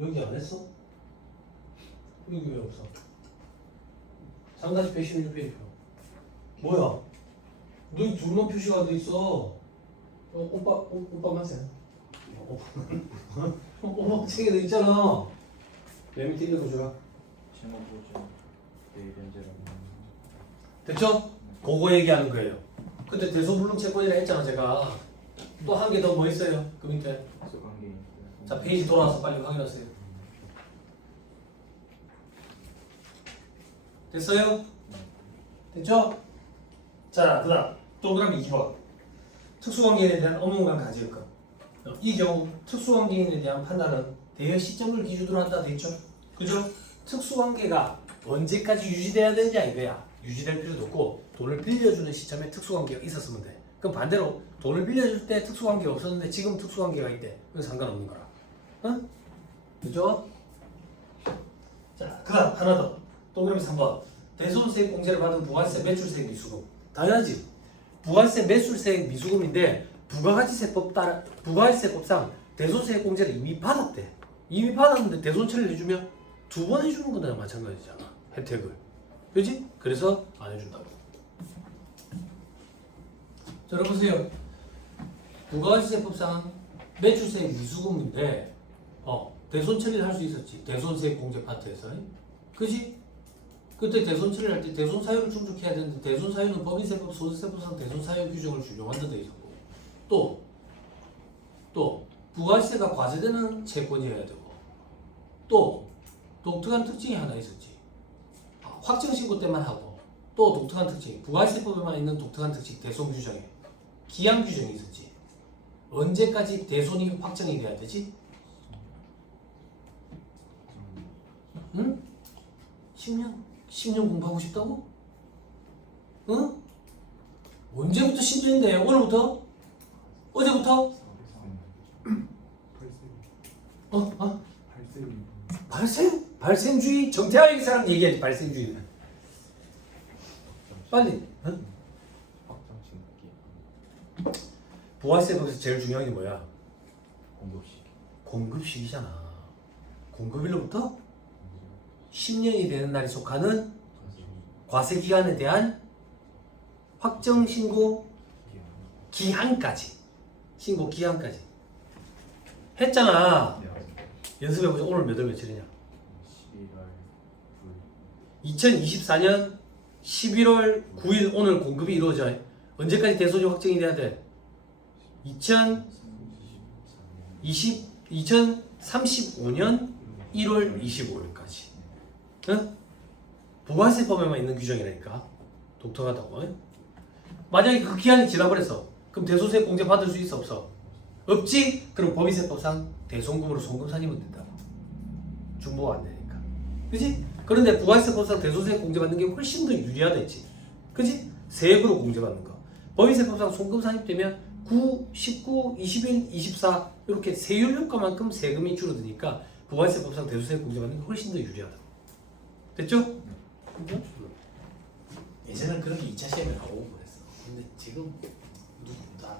여기 안 했어? 여기 왜 없어? 3-116페이지 펴. 뭐야? 너희 둘만 표시가 돼 있어. 오빠 맞아요. 오빠 책에 돼 있잖아. 맨 밑에 읽어주라. 채무보증 대위변제로 됐죠? 그거 얘기하는 거예요. 근데 대소불능 채권이라 했잖아 제가. 또 한 개 더 뭐 있어요? 그 밑에. 자, 페이지 돌아와서 빨리 확인하세요. 됐어요? 됐죠? 자, 그 다음 동그라미 2번. 특수관계인에 대한 업무관 가지을것. 이 경우 특수관계인에 대한 판단은 대여 시점을 기준으로 한다 돼 있죠? 그죠? 특수관계가 언제까지 유지돼야 되느냐 이거야. 유지될 필요도 없고 돈을 빌려주는 시점에 특수관계가 있었으면 돼. 그럼 반대로 돈을 빌려줄 때 특수관계가 없었는데 지금 특수관계가 있대. 그건 상관없는 거라. 응? 그죠? 자, 그 다음 하나 더. 동그라미 3번. 대손세액 공제를 받은 부가세 매출세액 미수금. 당연하지. 부가세 매출세액 미수금인데 부가세법상 대손세액 공제를 이미 받았대. 이미 받았는데 대손 처리를 해주면 2번 해주는 거나 마찬가지잖아. 혜택을. 그지? 그래서 안 해준다고. 자, 여러분 보세요. 부가세법상 매출세액 미수금인데 대손 처리를 할 수 있었지. 대손세액 공제 파트에서. 그지? 그때 대손 처리를 할 때 대손 사유를 충족해야 되는데 대손 사유는 법인세법, 소득세법상 대손 사유 규정을 준용한다 돼 있었고 또 부가세가 과세되는 채권이어야 되고 또 독특한 특징이 하나 있었지. 확정 신고 때만 하고 또 독특한 특징, 부가세법에만 있는 독특한 특징, 대손 규정에 기한 규정이 있었지. 언제까지 대손이 확정이 돼야 되지? 응? 10년 공부하고 싶다고? 응? 언제부터 10년인데? 오늘부터? 어제부터? 발생주의? 정태하게 사람 얘기하지. 발생주의는 빨리. 응? 부가세법에서 제일 중요한 게 뭐야? 공급시기잖아. 공급일로부터 10년이 되는 날이 속하는 과세기간에 대한 확정신고 기한까지. 신고 기한까지 했잖아. 연습해보자. 오늘 몇 월 며칠이냐? 2024년 11월 9일 오늘 공급이 이루어져. 언제까지 대손이 확정이 돼야 돼? 2035년 1월 25일까지. 응? 부가세법에만 있는 규정이라니까. 독특하다고. 응? 만약에 그 기한이 지나버렸어. 그럼 대손세액 공제 받을 수 있어 없어? 없지? 그럼 법인세법상 대손금으로 송금산이면 된다. 중보가 안 되니까. 그지? 그런데 부가세법상 대손세액 공제받는 게 훨씬 더 유리하겠지. 그지? 세액으로 공제받는 거. 법인세법상 송금산입되면 9, 19, 21, 24 이렇게 세율 효과만큼 세금이 줄어드니까 부가세법상 대손세액 공제받는 게 훨씬 더 유리하다. 됐죠? 예전엔 그런 게 2차 시험에 나오고 그랬어. 근데 지금 누구다.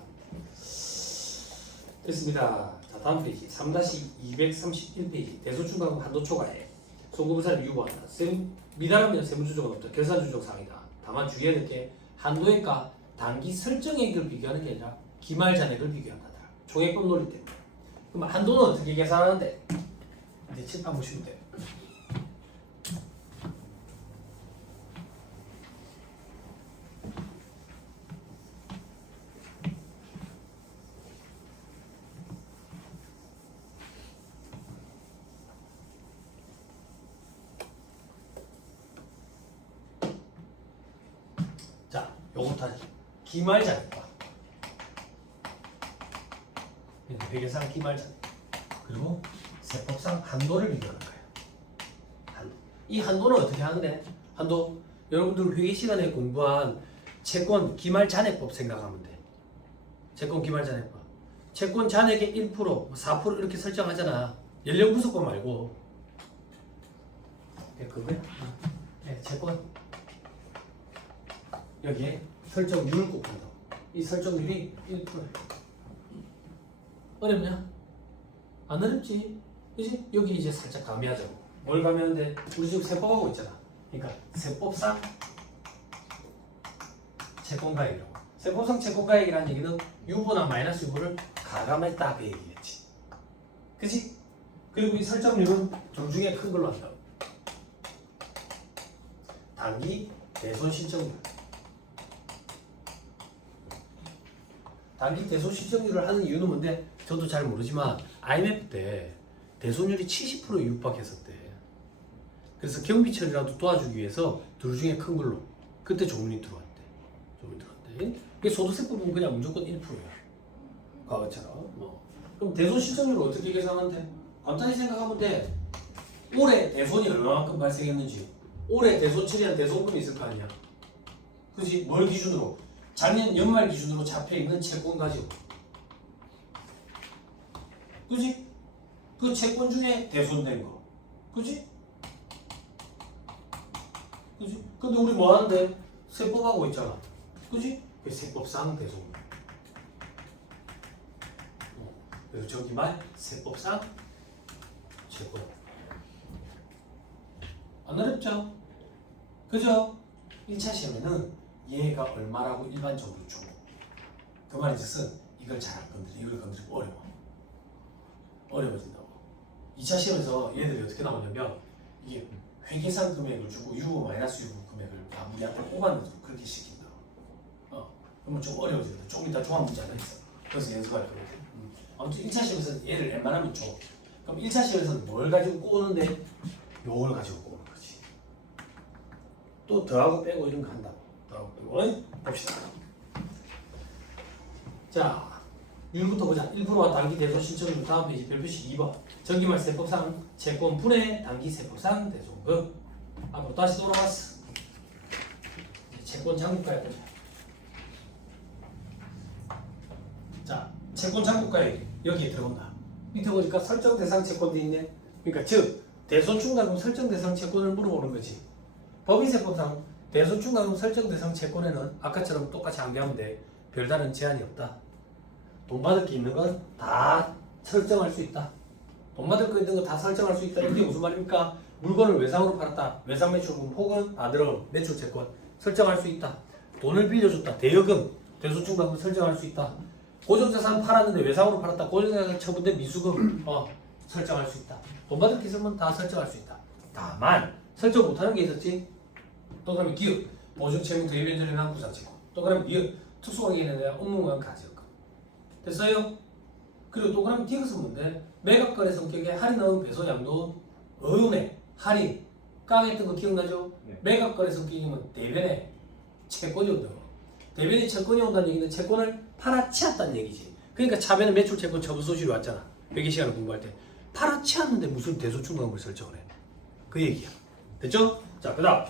됐습니다. 자, 다음 페이지 3-231페이지 대소충가금 한도 초과에 송금사를 유보한다. 미달하면 세무조정은 없다. 결산조정 사항이다. 다만 주의해야 될 게 한도액과 단기 설정액을 비교하는 게 아니라 기말 잔액을 비교한다. 총액법 논리 때문에. 그럼 한도는 어떻게 계산하는데? 이제 칠판 보시면 돼요. 자, 요거부터 하지. 기말 잔액과 회계상 기말 잔액 그리고 세법상 한도를 비교하는 거예요. 한도. 이 한도는 어떻게 하는데? 한도 여러분들 회계 시간에 공부한 채권 기말 잔액법 생각하면 돼. 채권 기말 잔액법. 채권 잔액의 1%, 4% 이렇게 설정하잖아. 연령 분석법 말고. 그거야? 네, 채권. 여기에 설정률을 꼭 한다. 이 설정률이 1%예요. 어렵냐? 안 어렵지? 그지? 여기 이제 살짝 가미하자고. 뭘 가미하는데? 우리 지금 세법하고 있잖아. 그러니까 세법상 채권가액이라고. 세법상 채권가액이라는 얘기는 유보나 마이너스 유보를 가감했다 그 얘기겠지. 그지? 그리고 이 설정률은 둘 중에 큰 걸로 한다고. 단기 대손 신청률. 단기 대손 실적률을 하는 이유는 뭔데? 저도 잘 모르지만 IMF 때 대손율이 70%에 육박했었대. 그래서 경비 처리라도 도와주기 위해서 둘 중에 큰 걸로 그때 조문이 들어왔대. 이게 소득세 부분 그냥 무조건 1%야. 과거처럼. 그럼 대손 실적률을 어떻게 계산하는데? 간단히 생각하면 돼. 올해 대손이 얼마만큼 발생했는지, 올해 대손 처리한 대손금이 있을 거 아니야. 그지? 뭘 기준으로? 작년 연말 기준으로 잡혀있는 채권 가지고. 그지? 그 채권 중에 대손된 거. 그지? 그지? 근데 우리 뭐 하는데? 세법하고 있잖아. 그지? 그 세법상 대손금. 그래서 저기 말 세법상 채권. 안 어렵죠? 그죠? 1차 시험에는 얘가 얼마라고 일반적으로 주고 그 말인즉슨 이걸 잘 안 건드려. 이걸 건드리면 어려워진다고. 2차 시험에서 얘들이 어떻게 나오냐면 이게 회계상 금액을 주고 유보 마이너스 유보 금액을 마무리하고 뽑아내도록 그렇게 시킨다. 그러면 좀 어려워진다. 조금 이따 조합 문제 하나 있어. 그래서 연습할 거거든. 아무튼 1차 시험에서는 얘를 웬만하면 줘. 그럼 1차 시험에서는 뭘 가지고 꼬는데? 요걸 가지고 꼬는 거지. 또 더하고 빼고 이런 거 한다고. 더하고 빼고. 봅시다. 자, 1부터 보자. 1%와 단기 대손 신청률 다음 페이지 별표시 2번. 정기말 세법상 채권 분해 단기 세법상 대손금. 앞으로 다시 돌아왔어. 채권 장부가액 보자. 자, 채권 장부가액 여기에 들어온다. 밑에 보니까 설정 대상 채권도 있네. 그러니까 즉 대손 충당금 설정 대상 채권을 물어보는 거지. 법인세법상 대손 충당금 설정 대상 채권에는 아까처럼 똑같이 암기하면 돼. 별다른 제한이 없다. 돈 받을 게 있는 건 다 설정할 수 있다. 돈 받을 거 있는 거 다 설정할 수 있다. 이게 무슨 말입니까? 물건을 외상으로 팔았다. 외상 매출금 혹은 받으러 매출 채권 설정할 수 있다. 돈을 빌려줬다. 대여금, 대손 충당금 설정할 수 있다. 고정자산 팔았는데 외상으로 팔았다. 고정자산 처분된 미수금 설정할 수 있다. 돈 받을 게 있으면 다 설정할 수 있다. 다만 설정 못하는 게 있었지. 또 그러면 기업, 보증채무 대변전에 대한 부상채권. 또 그러면 기업, 특수관계인에 대한 업무관 가지역금. 됐어요? 그리고 또 그러면 D것은 뭔데? 매각거래 성격의 할인은 배소 양도 어음의 할인 깡했던 거 기억나죠? 네. 매각거래 성격이면 대변에 채권이 온다고. 대변에 채권이 온다는 얘기는 채권을 팔아치웠다는 얘기지. 그러니까 차변에 매출 채권 처분 소실이 왔잖아. 회계 시간을 공부할 때. 팔아치웠는데 무슨 대소충당금을 설정을 해. 그 얘기야. 됐죠? 자, 그 다음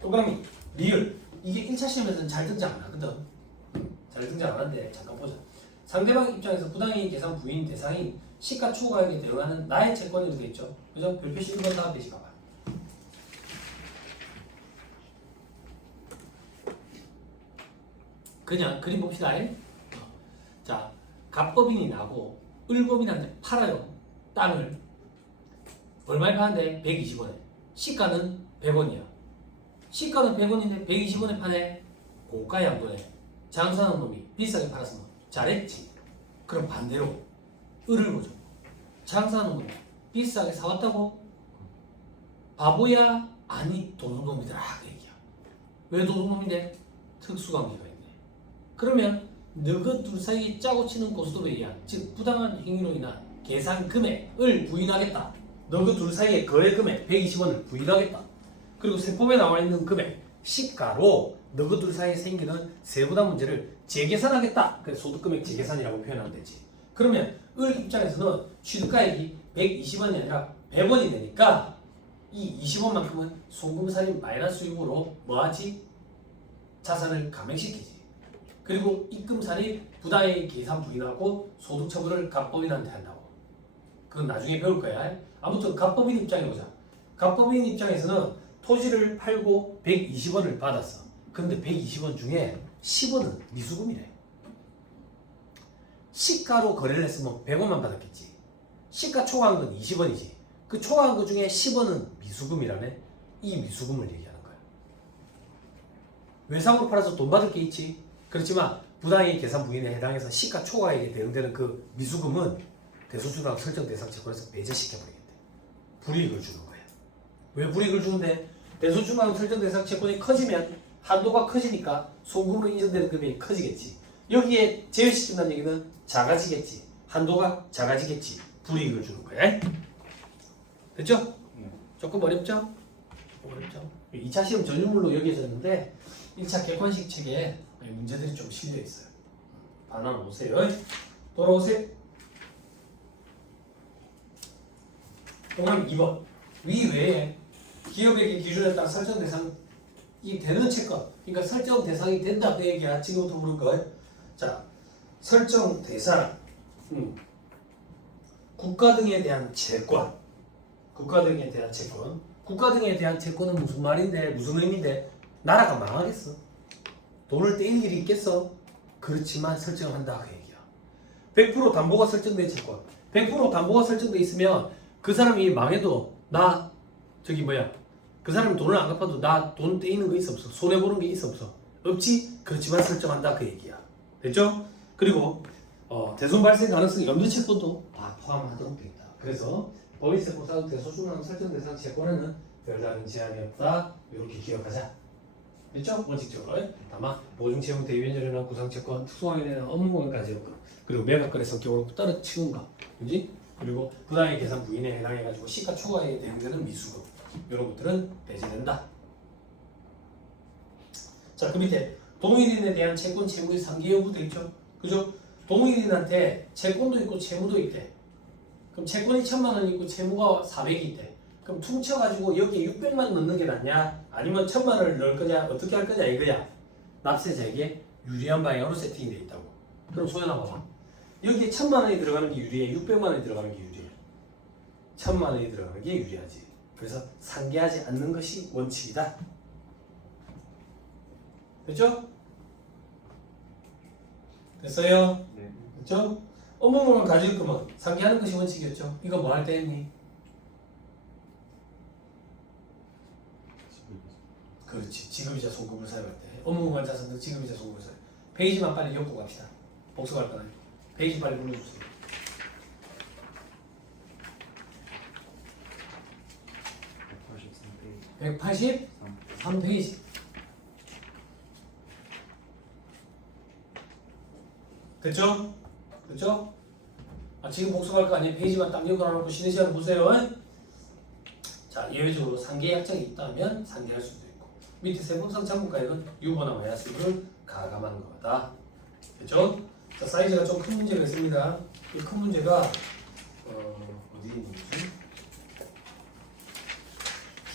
동그라미 리을. 이게 1차 시험에서는 잘 등장 안 하거든. 잘 등장 안 하는데 잠깐 보자. 상대방 입장에서 부당이익 계산 부인 대상인 시가초과액에 대응하는 나의 채권으로 되어 있죠. 그죠? 별표시 1번 다음 페이지 가봐. 그냥 그림 봅시다. 자, 갑법인이 나고 을법인한테 팔아요. 땅을. 얼마에 파는데? 120원에. 시가는 100원이야. 시가는 100원인데 120원에 파네. 고가 양도네. 장사하는 놈이 비싸게 팔았으면 잘했지. 그럼 반대로 을을 보죠. 장사하는 놈이 비싸게 사왔다고? 바보야? 아니 도둑놈이더라. 그 얘기야. 왜 도둑놈인데? 특수관계가 있네. 그러면 너희 둘 사이에 짜고 치는 고스톱에 의한 즉 부당한 행위로 인한 계산 금액을 부인하겠다. 너희 둘 사이의 거래 금액 120원을 부인하겠다. 그리고 세법에 나와 있는 금액 시가로 너희 둘 사이에 생기는 세부담 문제를 재계산하겠다. 그래서 소득금액 재계산이라고 표현하면 되지. 그러면 을 입장에서는 취득가액이 120원이 아니라 100원이 되니까 이 20원만큼은 송금살인 마이너스 유보로 뭐하지? 자산을 감액시키지. 그리고 입금살인 부당이익 계산 부인하고 소득 처분을 갑법인한테 한다고. 그건 나중에 배울 거야. 아무튼 갑법인 입장에 보자. 갑법인 입장에서는 토지를 팔고 120원을 받았어. 근데 120원 중에 10원은 미수금이래. 시가로 거래를 했으면 100원만 받았겠지. 시가 초과한 건 20원이지. 그 초과한 것 중에 10원은 미수금이라네. 이 미수금을 얘기하는 거야. 외상으로 팔아서 돈 받을 게 있지. 그렇지만 부당이익 계산 부인에 해당해서 시가 초과액에 대응되는 그 미수금은 대소주당 설정 대상 채권에서 배제시켜버리겠대. 불이익을 주는 거야. 왜 불이익을 주는데? 대소주당 설정 대상 채권이 커지면 한도가 커지니까 송금으로 인정되는 금액이 커지겠지. 여기에 제외시킨다는 얘기는 작아지겠지. 한도가 작아지겠지. 불이익을 주는 거야. 됐죠? 네. 조금 어렵죠? 조금 어렵죠? 2차 시험 전유물로 여겨졌는데 1차 객관식 책에 문제들이 좀 실려 있어요. 반환 오세요. 돌아오세요. 동그라미 2번. 위 외에 기업에게 기준에 따라 설정 대상이 되는 채권. 그러니까 설정 대상이 된다 그 얘기야. 지금부터 물을 거. 자, 설정 대상. 국가 등에 대한 채권. 국가 등에 대한 채권. 국가 등에 대한 채권은 무슨 말인데, 무슨 의미인데? 나라가 망하겠어. 돈을 떼일 일이 있겠어? 그렇지만 설정한다 그 얘기야. 100% 담보가 설정된 채권. 100% 담보가 설정돼 있으면 그 사람이 망해도 나 그 사람이 돈을 안 갚아도 나 돈 떼이는 거 있어 없어? 손해 보는 게 있어 없어? 없지? 그렇지만 설정한다 그 얘기야. 됐죠? 그리고 대손 발생 가능성 염두 채권도 다 포함하도록 되어 있다. 그래서 법인세 보상 대소중앙 설정 대상 채권에는 별다른 제한이 없다. 이렇게 기억하자. 됐죠? 원칙적으로. 다만 보증 채용 대위원절이나 구상 채권, 특수항에 대한 업무원 가지고 그리고 매각거래 성격으로 따로 치운 거, 그지? 그리고 부당의 계산 부인에 해당해가지고 시가 초과에 대응되는 미수금 이런 것들은 배제된다. 자, 그 밑에 동일인에 대한 채권 채무의 상기 여부도 있죠. 그죠? 동일인한테 채권도 있고 채무도 있대. 그럼 채권이 1,000만 원 있고 채무가 400이 있대. 그럼 퉁쳐가지고 여기에 600만 원 넣는 게 낫냐? 아니면 1,000만 원을 넣을 거냐? 어떻게 할 거냐 이거야. 납세자에게 유리한 방향으로 세팅이 돼 있다고. 그럼 소연아 봐봐. 여기에 1,000만 원이 들어가는 게 유리해? 600만 원이 들어가는 게 유리해? 1,000만 원이 들어가는 게 유리하지. 그래서 상계하지 않는 것이 원칙이다. 됐죠? 됐어요? 네. 됐죠? 업무물만 가질 거면 상계하는 것이 원칙이었죠. 이거 뭐 할 때 했니? 그렇지. 지급이자 송금을 사용할 때. 업무물만 자산들 지급이자 송금을 사용. 페이지만 빨리 엮고 갑시다. 복습할 거나요? 페이지 빨리 불러주세요. 183페이지. 됐죠? 됐죠? 지금 복습할 거 아니에요? 페이지만 딱 엮어놓고 쉬는 시간 보세요. 자, 예외적으로 상계 약정이 있다면 상계할 수도 있고 밑에 세분상 장부가액은 유보나 마이너스를 가감한 거다. 됐죠? 자, 사이즈가 좀 큰 문제가 있습니다. 이 큰 문제가 어디 있는지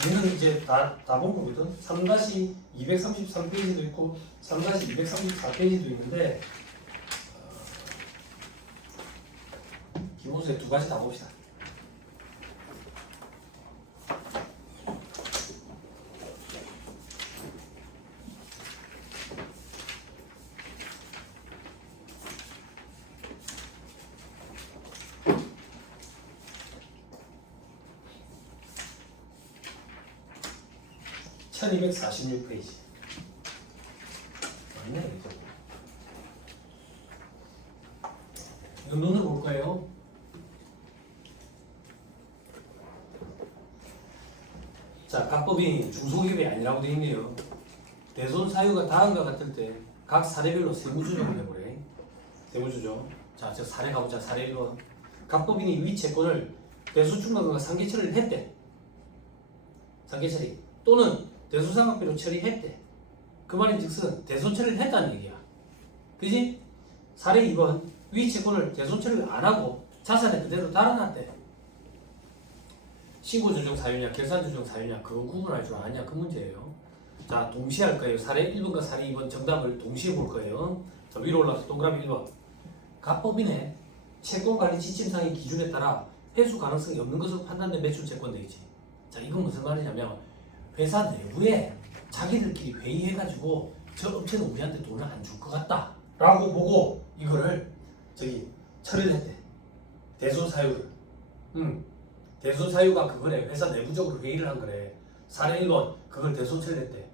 얘는 이제 다 본 거거든. 3-233페이지도 있고 3-234페이지도 있는데 기본서에 두 가지 다 봅시다. (1246페이지) 맞네. 이거 눈으로 볼 거예요. 자, 각법이 중소기업이 아니라고 되어 있네요. 대손 사유가 다음과 같을 때 각 사례별로 세무조정을 해보래. 세무조정. 자, 저 사례 가보자. 사례 1번. 각법인이 위 채권을 대수중간과 상계 처리를 했대. 상계 처리. 또는 대수상각비로 처리했대. 그 말인즉슨 대손 처리를 했다는 얘기야. 그지? 사례 2번. 위 채권을 대손 처리를 안 하고 자산에 그대로 달아놨대. 신고조정 사유냐 결산조정 사유냐 그거 구분할 줄 아냐 그 문제예요. 자, 동시에 할 거예요. 사례 1번과 사례 2번 정답을 동시에 볼 거예요. 자, 위로 올라가서 동그라미 1번. 각법인의 채권관리 지침상의 기준에 따라 회수 가능성이 없는 것으로 판단된 매출채권 되지. 자, 이건 무슨 말이냐면 회사 내부에 자기들끼리 회의해가지고 저 업체는 우리한테 돈을 안 줄 것 같다 라고 보고 이거를 처리를 했대. 대손 사유를. 대손 사유가 그거래. 회사 내부적으로 회의를 한 거래. 사례 1번 그걸 대손 처리를 했대.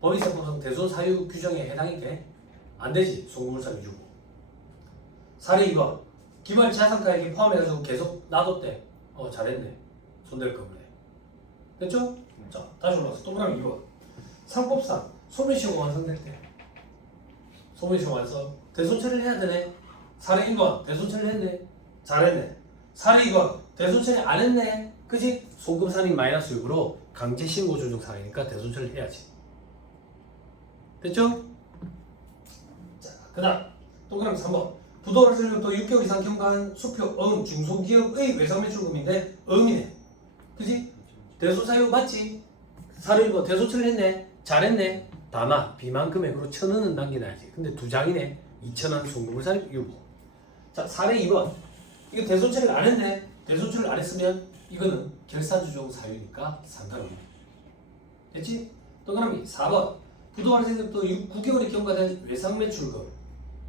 법인세법상 대손 사유 규정에 해당이 돼? 안 되지. 송금물상 위주고. 사례 2번 기말 자산가액에 포함해가지고 계속 놔뒀대. 잘했네. 손댈 거 없네. 됐죠? 자, 다시 올라가서 동그라미 2번. 상법상 소멸시효가 완성될 때 소문이 와서 대손 처리를 해야 되네. 사례 1번 대손 처리를 했네. 잘했네. 사례 2번 대손 처리 안 했네. 그지? 송금산이 마이너스 6으로 강제 신고 조정 사례니까 대손 처리를 해야지. 됐죠? 자, 그다음 동그라미 3번 부도를 설명도 6개월 이상 경과한 수표 중소기업의 외상 매출금인데 이네. 그지? 대손 사유 맞지? 사례 1번 대손 처리를 했네. 잘했네. 다만 비만 금액으로 1,000원은 남겨놔야지. 근데 2장이네. 2,000원 송금을 사유 유보. 자, 사례 2번 이거 대손 처리를 안 했네. 대손 처리를 안 했으면 이거는 결산주종 사유니까 상관없네. 됐지? 동그라미 4번 부도발생부터 9개월이 경과된 외상매출금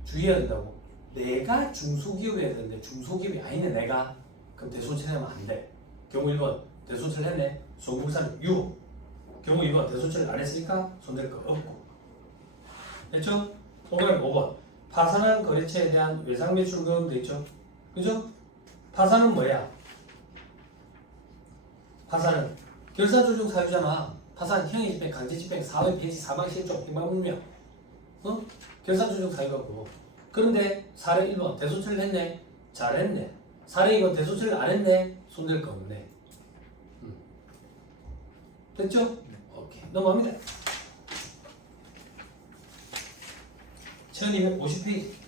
주의해야 된다고. 내가 중소기업이어야 되는데 중소기업이 아니네 내가. 그럼 대손 처리하면 안 돼. 경우 1번 대손 처리를 했네. 송금사유 유보. 경우 2번 대손 처리를 안 했으니까 손댈 거 없고. 됐죠? 동그라미 5번 파산한 거래처에 대한 외상매출금 되있죠? 그죠? 파산은 뭐야? 파산은 결산조정 사유잖아. 파산, 형의 집행, 강제 집행, 사회 폐지, 사망, 실종, 행방불명. 결산조정 사유라고. 그런데 사례 1번 대손 처리를 했네. 잘했네. 사례 2번 대손 처리를 안 했네. 손댈 거 없네. 됐죠? 오케이. 넘어갑니다. 1250페이지.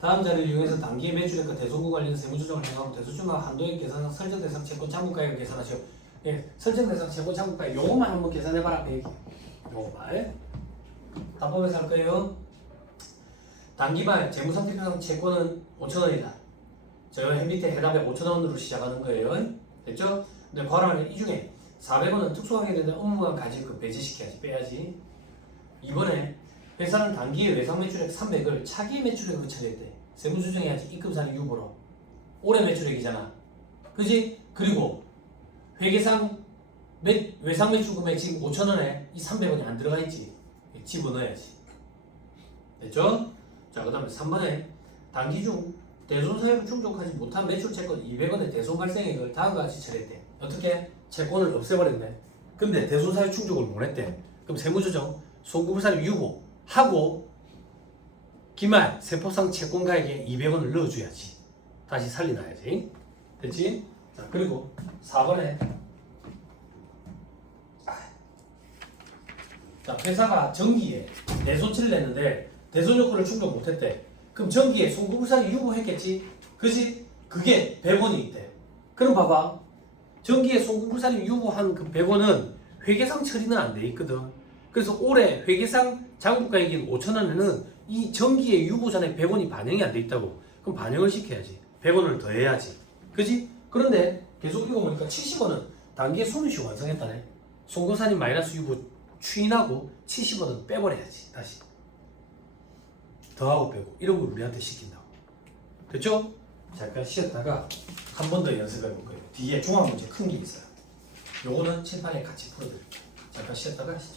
다음 자료를 이용해서 단기 매출액과 대손금 관련 세무조정을 행하고 대손금과 한도액 계산상 설정 대상 채권 잔고가액을 계산하시오. 예, 설정 대상 채권 잔고가액 요것만 한번 계산해봐라. 그 얘기. 요것만. 답법에서 할 거예요. 단기반 재무상태표상 채권은 5,000원이다. 저 밑에 해답에 5,000원으로 시작하는 거예요. 됐죠? 근데 과라면 이 중에 400원은 특수하게 되는 업무만 가지고 배제시켜야지. 빼야지. 이번에 회사는 단기의 외상 매출액 300을 차기 매출액으로 처리했대. 세무조정해야지. 입금사는 유보로. 올해 매출액이잖아. 그지? 그리고 회계상 외상 매출금액 지금 5,000원에 이 300원이 안 들어가 있지. 집어넣어야지. 됐죠? 자, 그 다음에 3번에 단기 중 대손 사유를 충족하지 못한 매출 채권 200원의 대손 발생액을 다음과 같이 처리했대. 어떻게? 채권을 없애버렸네. 근데 대손 사유 충족을 못 했대. 그럼 세무조정, 송금 사유 유보 하고 기말 세포상 채권 가액에 200원을 넣어줘야지. 다시 살려놔야지. 됐지? 자, 그리고 4번에 자, 회사가 정기에 대손 처리를 했는데 대손 요건을 충족 못했대. 그럼 정기에 송금사유 유보했겠지? 그지? 그게 100원이 있대. 그럼 봐봐. 정기에 송금사유 유보한 그 100원은 회계상 처리는 안 돼 있거든. 그래서 올해 회계상 장부가액인 5,000원에는 이 정기의 유보전에 100원이 반영이 안 돼 있다고. 그럼 반영을 시켜야지. 100원을 더해야지. 그지? 그런데 계속 읽어보니까 70원은 단기에 손익이 완성했다네. 송금사님 마이너스 유보 추인하고 70원은 빼버려야지. 다시 더하고 빼고 이런 걸 우리한테 시킨다고. 됐죠? 잠깐 쉬었다가 한 번 더 연습해 볼 거예요. 뒤에 중앙문제 큰 게 있어요. 요거는 칠판에 같이 풀어드릴게요. 잠깐 쉬었다가 하시죠.